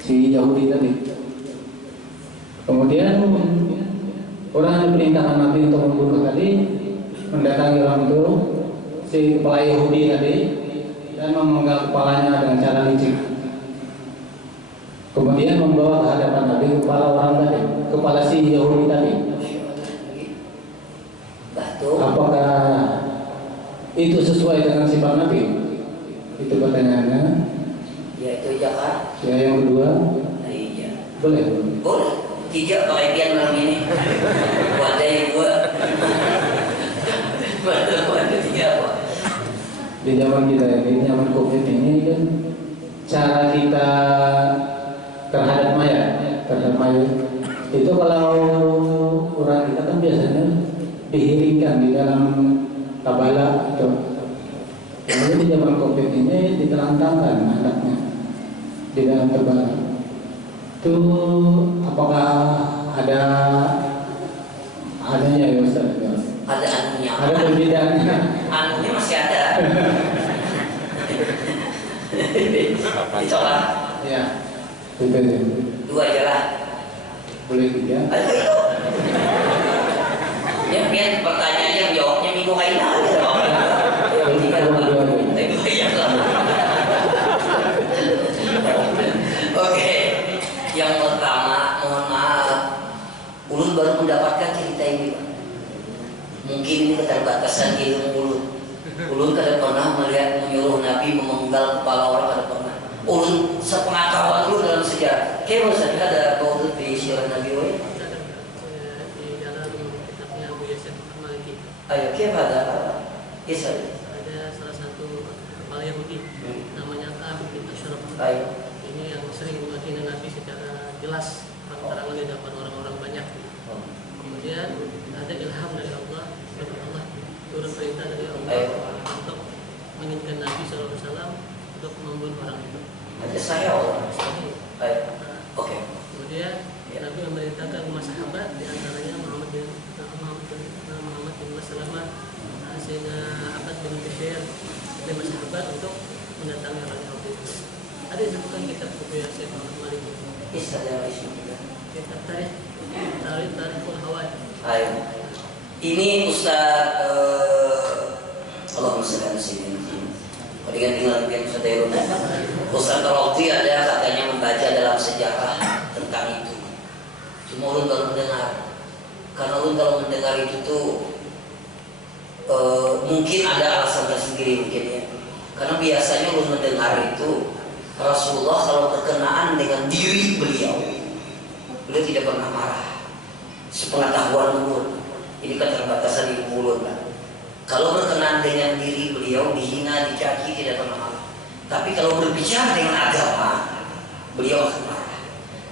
si Yahudi tadi. Kemudian orang yang diperintahkan Nabi untuk membunuh tadi mendatangi orang itu, si kepala Yahudi tadi, dan memenggal kepalanya dengan cara licik. Kemudian membawa ke hadapan Nabi kepala orang tadi, kepala si Yahudi tadi. Apakah itu sesuai dengan sifat Nabi? Itu pertanyaannya. Ya itu aja kan. Ya yang kedua. Nah, iya. Boleh. Boleh. Tidak kelebihan malam ini. Wadai gua. Waduh tiga apa? Di zaman kita ini, zaman COVID ini kan cara kita terhadap mayat itu kalau orang kita kan biasanya dihiringkan di dalam tabala atau kemudian di zaman COVID ini diterantangkan anaknya di dalam tabala. Itu apakah adanya ya Ustaz? Ada anunya. Ada perbedaannya. Anunya masih ada. Dicoba. Ya. Betul. Dua aja lah. Boleh tiga. Ayo. Ya biar pertanyaan yang jawabnya minggu kali aja. Yang tiga dua ya lah. Oke. Yang pertama, mohon maaf. Ulun baru mendapatkan cerita ini, Pak. Mungkin ini keterbatasan ilmu ulun. Ulun kada pernah melihat menyuruh Nabi memenggal kepala orang, kada pernah. Ulun sepengetahuan ulun dalam sejarah. Kayak maksudnya ada baut di sirah Nabi Wai. Di dalam kitabnya Abu Yasir Al-Maliki. Ayo, kayak ada apa? Yes, Ada salah satu kepala Yahudi namanya Ka'ab bin Ashraf. Ayo. Ini yang sering menghina Nabi secara jelas, terang di depan orang-orang banyak. Kemudian ada ilham dari Allah, turun perintah dari Allah untuk menginginkan Nabi SAW untuk membunuh orang itu. Ada saya orang. Ayo. Oke. Kemudian Nabi memerintahkan lima sahabat, diantaranya Muhammad bin Maslamah, Sayyidina Abbas bin Bishr, lima sahabat untuk mendatangi orang Yahudi. saja isu. Tarikul Hawaii. Ayo. Ini Ustaz Allahumma shalli ala sayyidina. Dengan tinggal yang Ustaz Dairun. Ustaz Rauti ada katanya membaca dalam sejarah tentang itu. Cuma ulun baru mendengar. Karena ulun kalau mendengar itu tuh mungkin ada alasan tersendiri mungkin ya. Karena biasanya ulun mendengar itu Rasulullah kalau berkenaan dengan diri beliau tidak pernah marah. Sepengetahuan ulun, ini keterbatasan ilmu ulun kan. Kalau berkenaan dengan diri beliau dihina, dicaci tidak pernah marah. Tapi kalau berbicara dengan agama, beliau akan marah.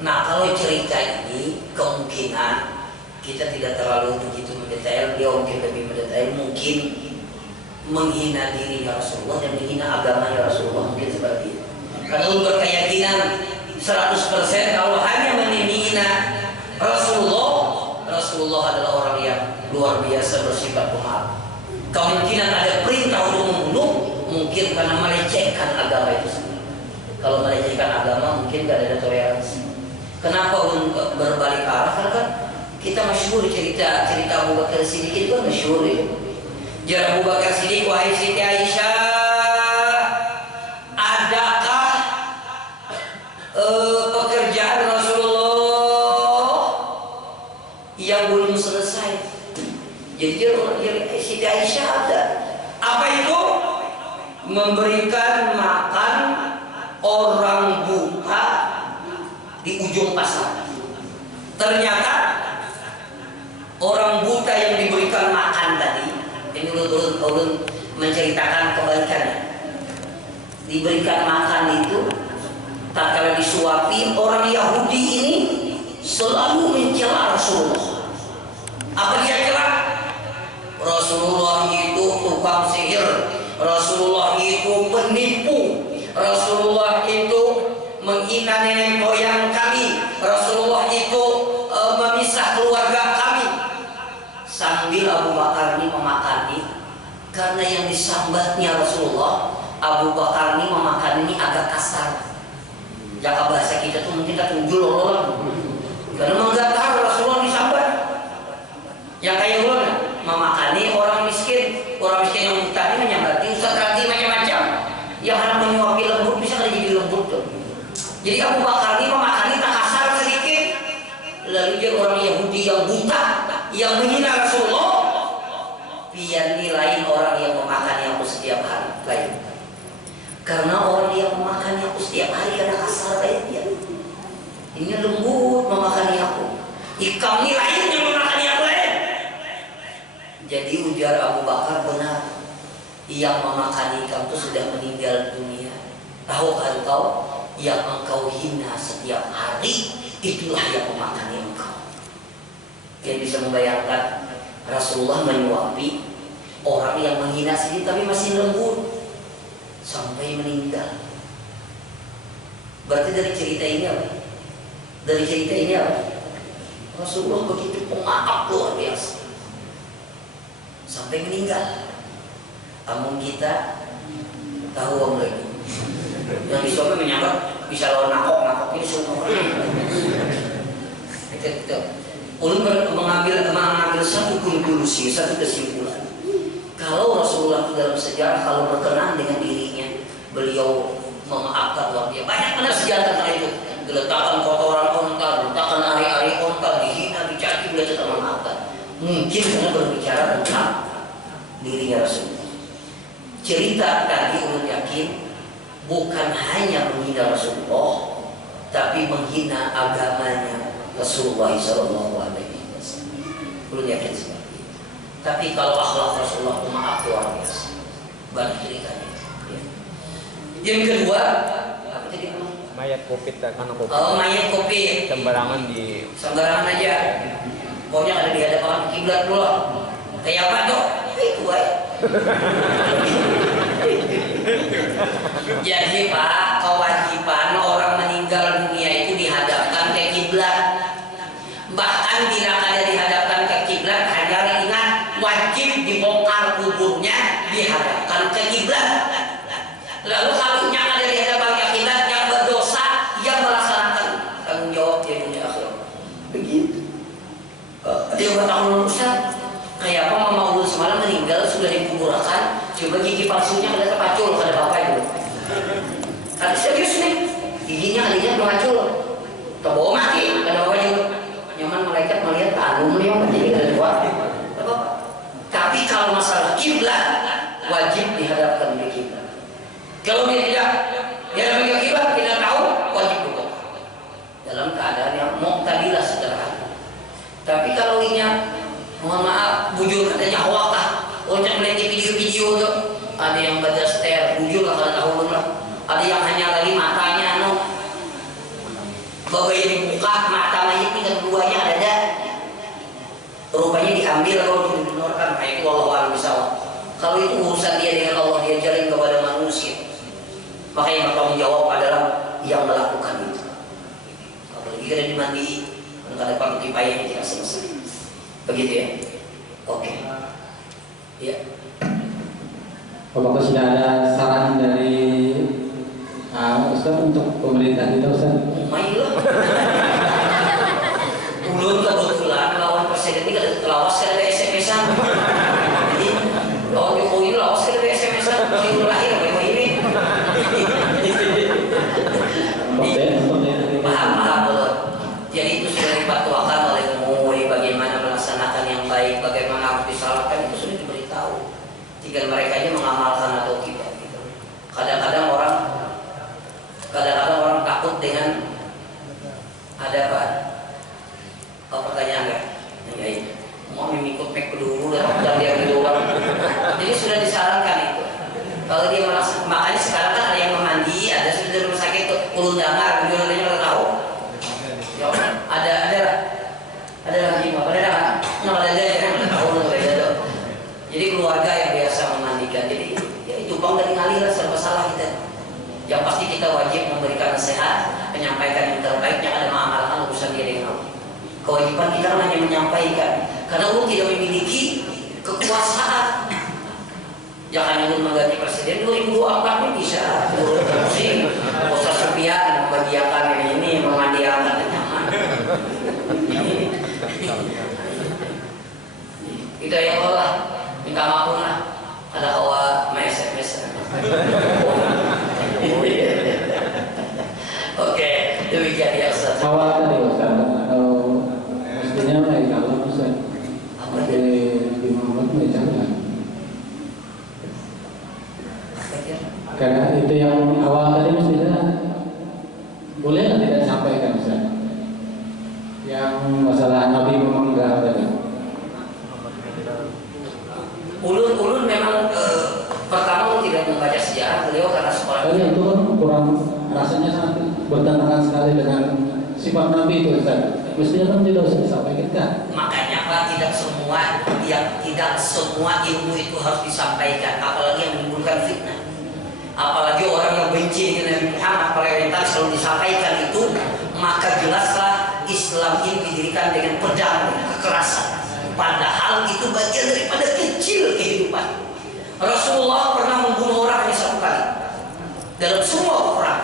Nah kalau cerita ini kemungkinan kita tidak terlalu begitu mendetail, beliau mungkin lebih mendetail, mungkin menghina diri Rasulullah dan menghina agamanya Rasulullah mungkin seperti itu. Karena ulun berkeyakinan 100% kalau hanya menghina Rasulullah adalah orang yang luar biasa bersifat pemaaf. Kemungkinan ada perintah untuk membunuh mungkin karena melecehkan agama itu sendiri. Kalau melecehkan agama mungkin tidak ada toleransi. Kenapa berbalik arah? Karena kan kita masyhur cerita Abu Bakar Siddiq itu kan masyhur ya. Jar Abu Bakar Siddiq, wahai Siti Aisyah, adakah pekerjaan Rasulullah yang belum selesai? Jadi Siti Aisyah ada. Apa itu? Memberikan makan orang buta di ujung pasar. Ternyata orang buta yang diberikan makan tadi, ini ulun menceritakan kebalikannya. Diberikan makan itu, tak kala disuapi, orang Yahudi ini selalu mencela Rasulullah. Apa dia cela? Rasulullah itu tukang sihir, Rasulullah itu penipu, Rasulullah itu menghina nenek moyang kami, Rasulullah itu memisah keluarga kami. Sambil Abu Bakar ini memakani, karena yang disambatnya Rasulullah, Abu Bakar ini memakan ini agak kasar. Jaka bahasa kita tuh mungkin tak tunjul orang, karena menggatar Rasulullah disambat. Yang kayak ulun memakani orang miskin yang buta ini menyambati Ustaz Ranti macam-macam. Yang harap menyuapi lembut bisa kali jadi lembut tuh. Jadi Abu Bakar ini memakani tak kasar sedikit. Lalu dia orang Yahudi yang buta, yang menghina Rasulullah, biar nilai orang yang memakani aku setiap hari lain. Karena orang yang memakani aku setiap hari karena kasar kayak dia. Ini lembut memakani aku. Ikam nilai yang memakani aku lain. Jadi ujar Abu Bakar benar, yang memakani kamu itu sudah meninggal dunia. Tahukah engkau yang engkau hina setiap hari itulah yang memakani engkau. Dia bisa membayangkan Rasulullah menyuapi orang yang menghina sendiri tapi masih lembut sampai meninggal. Berarti dari cerita ini apa? Dari cerita ini apa? Rasulullah begitu pemaaf luar biasa sampai meninggal. Namun kita tahu orang lagi yang disuapnya menyambat bisa lawan nakok ini semua. Itu. Ulun mengambil satu konklusi, satu kesimpulan. Kalau Rasulullah dalam sejarah kalau berkenaan dengan dirinya, beliau memaafkan luar biasa. Banyak benar sejarah tentang itu. Diletakkan kotoran onta, diletakkan ari-ari onta, dihina, dicaci, beliau tetap memaafkan. Mungkin karena berbicara tentang dirinya Rasulullah. Cerita tadi ulun yakin bukan hanya menghina Rasulullah, tapi menghina agamanya Rasulullah Sallallahu Alaihi Wasallam. Ulun yakin seperti itu. Tapi kalau akhlak Rasulullah maaf luar biasa. Banyak ceritanya. Ya. Yang kedua, apa tadi? Mayat kopit dan anak kopit. Oh, mayat kopit. Sembarangan aja. Pokoknya ada di hadapan kiblat dulu. Kayak apa tuh? Itu aja. Jadi Pak, kewajiban orang meninggal dunia itu dihadapkan ke kiblat. Bahkan bila ada dihadapkan ke kiblat, hanya ingat wajib dibongkar kuburnya dihadapkan ke kiblat. Lalu kalau yang ada di hadapan ke kiblat yang berdosa, yang melaksanakan tanggung jawab Ada yang bertahun Ustaz, kayak apa mama ulun semalam meninggal sudah dikuburkan, coba gigi palsunya ada terpacul pada bapak itu. Ada serius nih, giginya kalinya terpacul, terbawa mati pada bapak itu. Nyaman malaikat melihat tanggung nih yang jadi ada dua. Tapi kalau masalah kiblat wajib dihadapkan di kiblat. Kalau dia tidak, dia namanya kiblat tidak tahu, wajib berdoa dalam keadaan yang muqtadilah sederhana. Tapi kalau inya, mohon maaf, bujur katanya hoak untuk melihat video-video tuh, ada yang baca setel, bujur lah kalau tahu lah. Ada yang hanya lagi matanya, bagai di muka, mata mayat ini keduanya ada. Rupanya diambil kalau didonorkan, kayak itu Allah alam bisawab. Kalau itu urusan dia dengan Allah, dia jalin kepada manusia. Maka yang bertanggung jawab adalah yang melakukan itu. Apalagi kada dimandi. Kada pakai kipayahnya tidak selesai. Begitu ya. Oke. Ya. Apakah sudah ada saran dari Ustaz untuk pemerintah kita, Ustaz? Mainlah. Ulun kebetulan lawan presiden ini kada lawas kada ada SMS-an. Jadi lawan Jokowi lawas kada ada SMS-an. Baru lahir baru ini. Paham betul. Jadi itu sudah dipatuakan oleh MUI bagaimana melaksanakan yang baik, bagaimana harus disalahkan, itu sudah diberitahu. Tinggal mereka ini mengamalkan atau tidak. Gitu. Kadang-kadang orang takut dengan ada apa? Pertanyaan nggak? Ya, mau mengikut mek dulu dan dia orang. Jadi sudah disarankan itu. Kalau dia melaksanakan, makanya sekarang kan ada yang memandi, ada sudah di rumah sakit ulun damar, kemudian ada tahu. Ya, ada lagi apa? Ada tahu Jadi keluarga yang biasa memandikan. Jadi ya itu bang dari ngalir serba salah kita. Yang pasti kita wajib memberikan nasihat, menyampaikan yang terbaik, yang ada mengamalkan urusan dia dengan Allah. Kewajiban kita hanya menyampaikan, karena Allah tidak memiliki kekuasaan. Jangan hanya mengganti presiden 2024 ini bisa sih. Ustaz Sufyan membagiakan ini, memandiakan nyaman. Itu ya Allah, minta maaf lah. Ada hawa SMS. Oke, demikian ya Ustaz. Hawa tadi Ustaz, atau mestinya kalau Ustaz di Muhammad menjalankan. Karena itu yang awal tadi mestinya boleh nggak tidak disampaikan Ustaz? Yang masalah Nabi memenggah tadi. Ulun memang pertama tidak membaca sejarah beliau karena seorang itu kan kurang, rasanya sangat bertentangan sekali dengan sifat Nabi itu Ustaz. Mestinya kan tidak usah disampaikan. Makanya Pak, tidak semua ilmu itu harus disampaikan, apalagi yang menimbulkan fitnah. Apalagi orang yang benci dengan Nabi Muhammad, prioritas selalu disampaikan itu, maka jelaslah Islam ini didirikan dengan pedang, dengan kekerasan. Padahal itu bagian daripada kecil kehidupan. Rasulullah pernah membunuh orang hanya 1 kali dalam semua perang.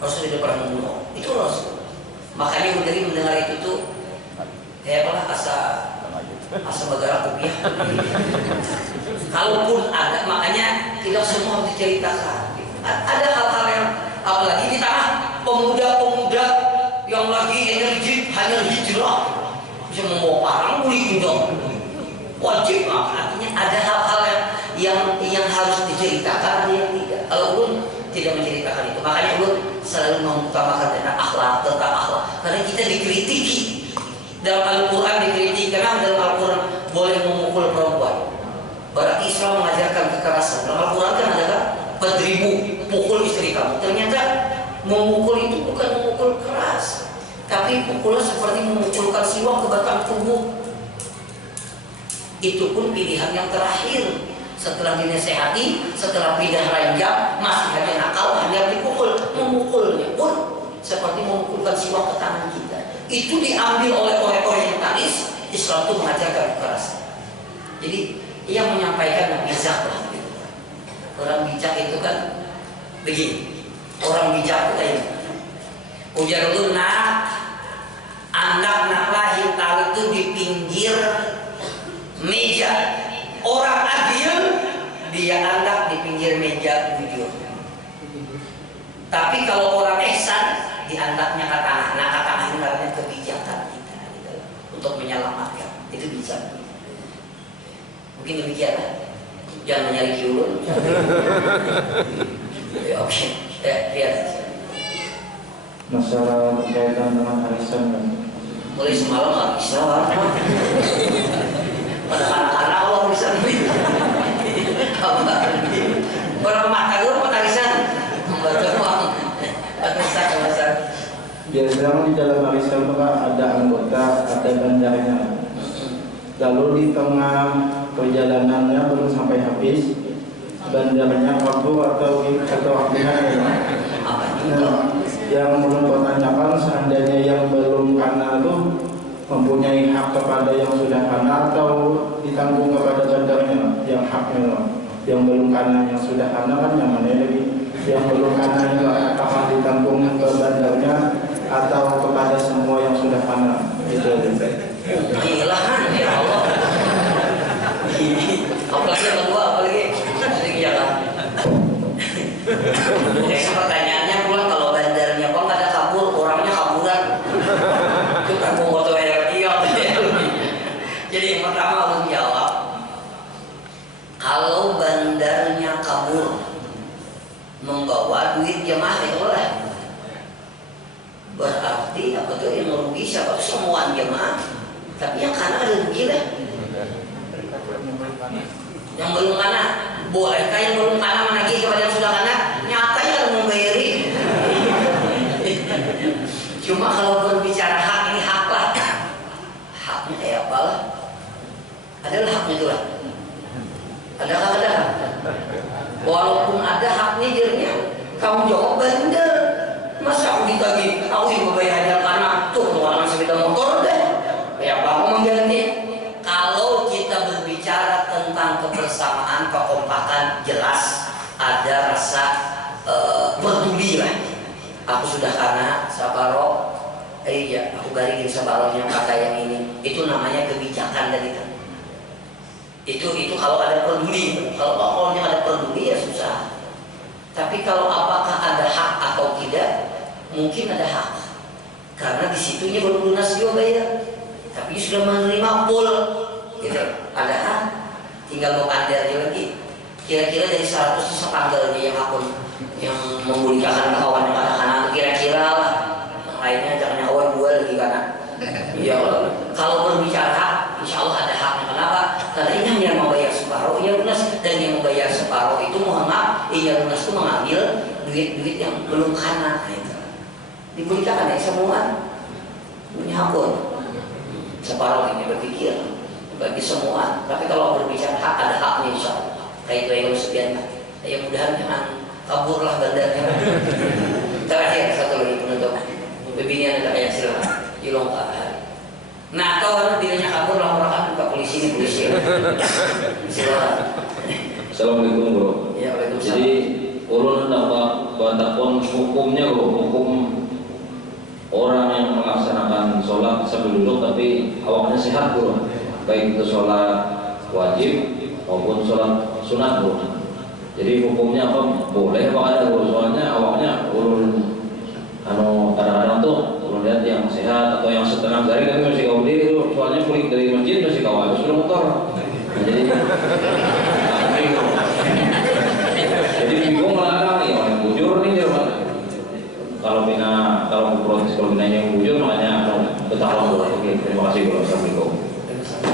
Rasul tidak pernah membunuh. Itu Rasul. Makanya dari mendengar itu tuh asa bagara kopiah. Kalaupun ada, makanya tidak semua diceritakan. Ada hal-hal yang apalagi di tanah pemuda-pemuda yang lagi energi hanya hijrah, bisa membawa parang beli gendong. Wajib artinya ada hal-hal yang harus diceritakan, ada yang tidak. Kalau ulun tidak menceritakan itu, makanya ulun selalu mengutamakan tentang akhlak, karena kita dikritiki dalam Al-Quran, dikritik karena dalam Al-Quran boleh memukul perempuan. Berarti Islam mengajarkan kekerasan. Dalam Al-Quran kan ada kan, "Fadribu, pukul istri kamu." Ternyata memukul itu bukan memukul keras, tapi pukulnya seperti memunculkan siwak ke batang tubuh. Itu pun pilihan yang terakhir. Setelah dinasehati, setelah pindah ranjang, masih hanya nakal, hanya dipukul. Memukulnya pun seperti memukulkan siwak ke tangan kita. Itu diambil oleh orientalis. Islam itu mengajarkan kekerasan. Jadi yang menyampaikan bijak lah. Orang bijak itu kan begini. Orang bijak itu kayak ujar lu nak, anak lahir tahu itu di pinggir meja. Orang adil dia anak di pinggir meja jujur. Tapi kalau orang ihsan diantaknya ke tanah. Nah, ke tanah ini karena kebijakan kita gitu, untuk menyelamatkan. Itu bisa. Mungkin demikian. Jangan nyari kiulun. Oke. Lihat. Masalah berkaitan dengan arisan kan? Mulai semalam nggak bisa. Pada anak-anak Allah bisa lebih. Orang mata lu mau arisan. Biasanya di dalam arisan itu ada anggota, ada bandarnya. Lalu di tengah perjalanannya belum sampai habis, bandarnya kabur atau gimana? Nah, yang belum bertanyakan seandainya yang belum kana itu mempunyai hak kepada yang sudah kana atau ditanggung kepada bandarnya yang haknya. Yang belum kana yang sudah kana kan yang mana lagi? Yang belum kana itu apakah ditanggung ke bandarnya atau kepada semua yang sudah kana? Itu Ilahan ya Allah. Apalagi yang kedua, apalagi jalan. Pertanyaannya pulang kalau bandarnya kok nggak ada kabur, orangnya kaburan. Itu kampung foto yang dia. Jadi yang pertama harus jawab. Kalau bandarnya kabur membawa duit jemaah itu lah. Berarti apa tuh yang merugi siapa? Semua jemaah. Tapi yang kana ada rugi lah. Yang belum kana, bolehkah yang belum kana menagih kepada yang sudah kana? Nyata yang membayari. Cuma kalau berbicara hak, ini hak lah. Haknya kayak apa lah? Adalah haknya itu lah. Ada. Walaupun ada haknya jadinya kamu jawab bandar. Masa aku ditagih, aku yang membayarnya karena tuh orang sepeda motor deh. Kayak apa aku mengganti? Kalau kita berbicara tentang kebersamaan, kekompakan, jelas ada rasa peduli lah. Aku sudah kana sabaro, iya aku garingin sabaronya kata yang ini. Itu namanya kebijakan dari kita. Itu kalau ada peduli. Kalau pokoknya ada peduli ya susah. Tapi kalau apakah ada hak atau tidak, mungkin ada hak. Karena disitunya belum lunas juga bayar. Tapi sudah menerima full, gitu. Ada hak, tinggal mau kandarnya lagi. Kira-kira dari 100 itu sepanggalnya yang akun yang memulihkan kawan yang ada kanan, kira-kira lah. Yang lainnya jangan kawan gue lagi kanan. Iya, kalau berbicara hak, insya Allah ada haknya. Kenapa? Karena ini yang membayar separuh, ia lunas, dan yang membayar separuh itu mohon maaf, ia lunas itu mengambil duit-duit yang belum kana. Diberikan ya semua punya akun. Separuh ini berpikir bagi semua. Tapi kalau berbicara hak, ada haknya insya Allah. Kayak itu yang sekian. Ya mudahan jangan kaburlah bandarnya. Terakhir satu lagi penutup. Pembinian ada kayak silakan. Ilongkar. Nah kalau bilangnya kabur laporkan ke polisi ini polisi. Silakan. Assalamualaikum bro. Ya, waalaikumsalam. Jadi ulun dapat bantakon hukumnya bro, hukum orang yang melaksanakan sholat sambil duduk tapi awaknya sehat bro, baik itu sholat wajib maupun sholat sunat bro. Jadi hukumnya apa? Boleh apa ada bro? Soalnya awaknya ulun kadang-kadang tuh ulun lihat yang sehat atau yang setengah jari tapi masih kau diri itu, soalnya pulang dari masjid masih kawal sudah motor. Nah, jadi bingung melarang ya orang bujur nih Jerman. Kalau mau protes kalau bina yang bujur makanya betah bro. Oke, terima kasih bro. Assalamualaikum.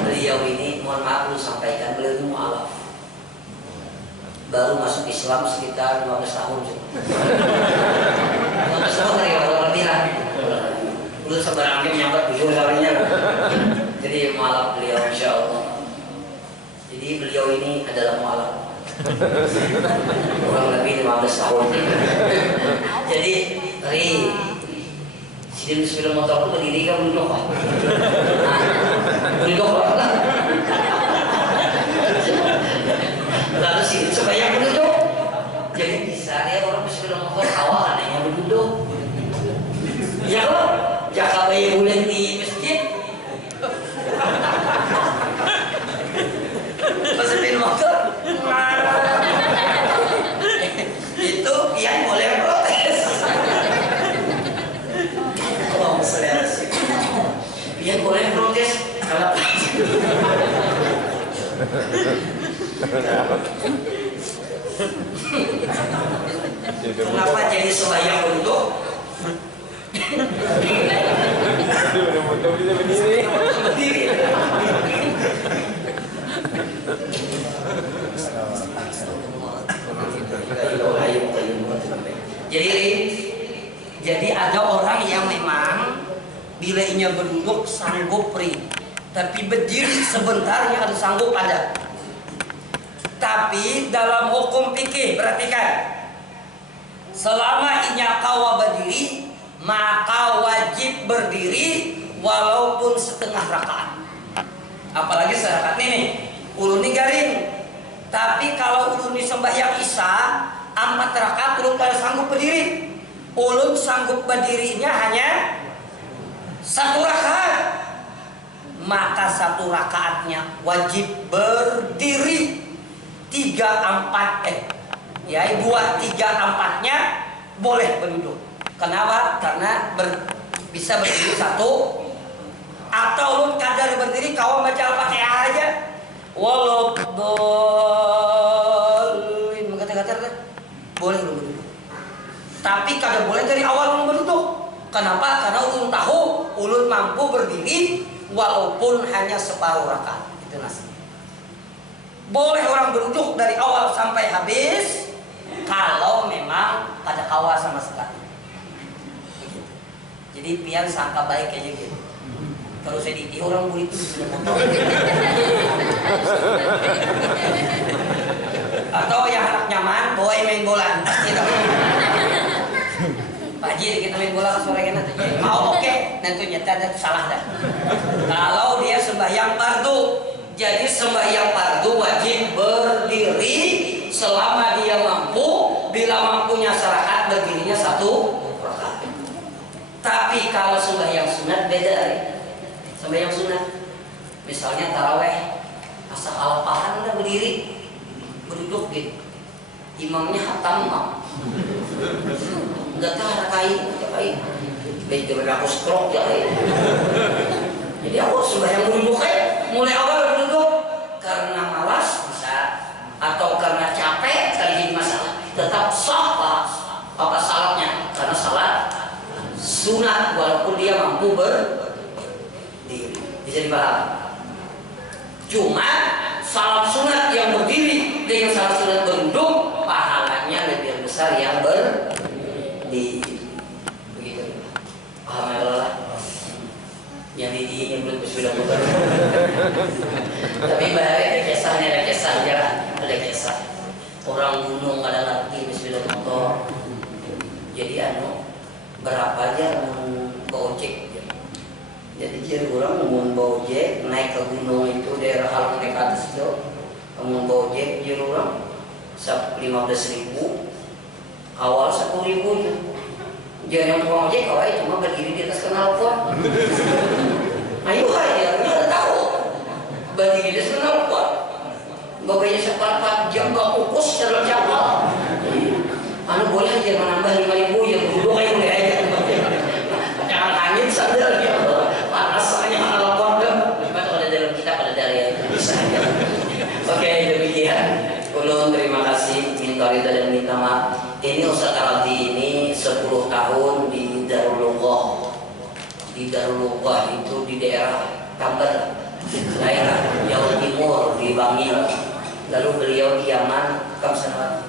Beliau ini mohon maaf lu sampaikan beliau ini mu'alaf. Baru masuk Islam sekitar 15 tahun. 15 tahun ya kalau lebih lah. Belum sebarangnya menyambat bujur salahnya. Jadi mu'alaf beliau insya Allah. Jadi beliau ini adalah mu'alaf. Kurang lebih 15 tahun. Jadi Sidin sepeda motor itu berdiri kan duduk pak. Duduk pak. Lalu Sidin sebanyak duduk. Jadi bisa dia orang sepeda motor awal anehnya berduduk. Ya kalau jaka bayi bulan di Kenapa jadi sembahyang bentuk? Betul bisa berdiri. Berdiri. Jadi ada orang yang memang bila inya berduduk sanggup tapi berdiri sebentar yang ada sanggup ada. Tapi dalam hukum fikih perhatikan, selama inya kawa berdiri maka wajib berdiri walaupun setengah rakaat. Apalagi serakaat ini ulun ini garing. Tapi kalau ulun di sembahyang isya 4 rakaat ulun kalau sanggup berdiri, ulun sanggup berdirinya hanya 1 rakaat, maka 1 rakaatnya wajib berdiri. 2, 3, 4-nya boleh berduduk. Kenapa? Karena bisa berdiri 1, atau ulun kadar berdiri kau baca Al-Fatihah aja. Walaupun kata-kata boleh lu berduduk. Tapi kada boleh dari awal ulun berduduk. Kenapa? Karena ulun tahu ulun mampu berdiri walaupun hanya separuh rakaat. Itu nasi. Boleh orang berduduk dari awal sampai habis kalau memang kada kawa sama sekali. Jadi pian sangka baik aja gitu. Kalau saya di orang begitu atau yang anak nyaman bawa main bola pasti tahu. Pak Haji kita main bola sore kan nanti mau oke nantinya ada salah dah. Kalau dia sembahyang fardu, jadi sembahyang fardu wajib berdiri selama dia mampu. Bila mampunya rakaat berdirinya 1 rakaat. Tapi kalau sembahyang sunat beda. Sembahyang sunat misalnya taraweh asal al-fahan udah berdiri berduduk gitu, imamnya hatam nggak tahu ada kain baik berlaku stroke ya. Jadi aku sembahyang berduduk mulai awal berduduk karena malas bisa, atau karena capek kali ini masalah, tetap sah apa salatnya karena salat sunat walaupun dia mampu berdiri. Bisa dipahami. Cuma salat sunat yang berdiri dengan salat sunat berduduk pahalanya lebih besar yang berdiri. Begitu. Paham ya Allah? Yang yang belum sudah bukan. Tapi bahaya ada kisah jalan, ada kisah. Orang gunung ada lagi bismillah motor. Jadi berapa aja mau ojek. Jadi dia orang mau bawa ojek naik ke gunung itu daerah Halong naik ke atas itu, mau bawa ojek dia orang 15.000, awal 10.000 itu. Jangan yang tukang ojek kawai cuma berdiri di atas knalpot. Ayo hai, dia nggak tahu berdiri di atas knalpot. Bagainya seperempat jam gak kukus terlalu jauh. Boleh aja menambah 5.000 ya berdua kayak mulai aja. Jangan angin sadar ya. Panas-panas anak lapor deh. Kalau ada dalam kita pada dari itu bisa aja. Oke, demikian. Ulun terima kasih, minta ridha dan minta maaf. Ini Ustaz Aradi ini 10 tahun di Darul Lughah. Di Darul Lughah itu di daerah Tambar, daerah Jawa Timur di Bangil. Lalu beliau di Yaman, Kamsanawati.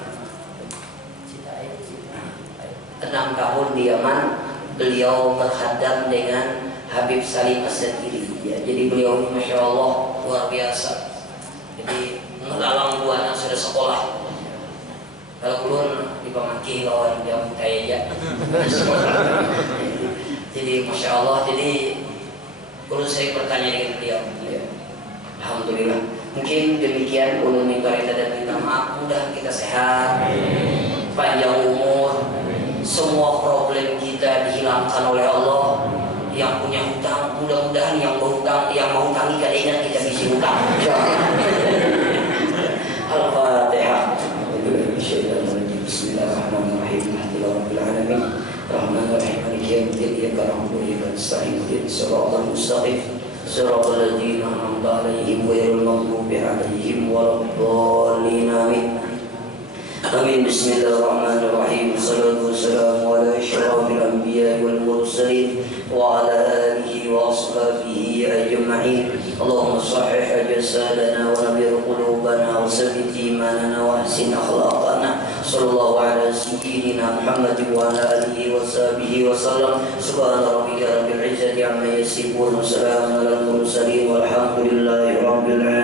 6 tahun di Yaman, beliau berhadap dengan Habib Salim As-Sadiri. Ya, jadi beliau ini Masya Allah luar biasa. Jadi melalang buana sudah sekolah. Kalau ulun di pemaki lawan dia kayak jadi Masya Allah. Jadi ulun sering bertanya dengan beliau. Ya. Alhamdulillah. Mungkin demikian ulun minta ridha dan minta maaf. Mudah kita sehat, panjang umur. Semua problem kita dihilangkan oleh Allah. Yang punya hutang, mudah-mudahan yang berhutang, yang mau hutangi kada ingat kita bisa hutang. Al-Fatihah. Bismillahirrahmanirrahim. Alhamdulillahirabbil alamin. Rahmanir-rahim. Maliki yaumiddin. Iyyaka na'budu wa iyyaka nasta'in. Ihdinas siratal mustaqim. Siratal ladzina an'amta 'alaihim. الضالين آمين. آمين. بسم الله الرحمن الرحيم. والصلاة والسلام على أشرف الأنبياء والمرسلين وعلى آله وأصحابه أجمعين. اللهم صحح أجسادنا ونبر قلوبنا وثبت إيماننا وأحسن أخلاقنا. صلى الله على سيدنا محمد وعلى آله وصحبه وسلم. سبحان ربك رب العزة عما يصفون وسلام على المرسلين والحمد لله رب العالمين.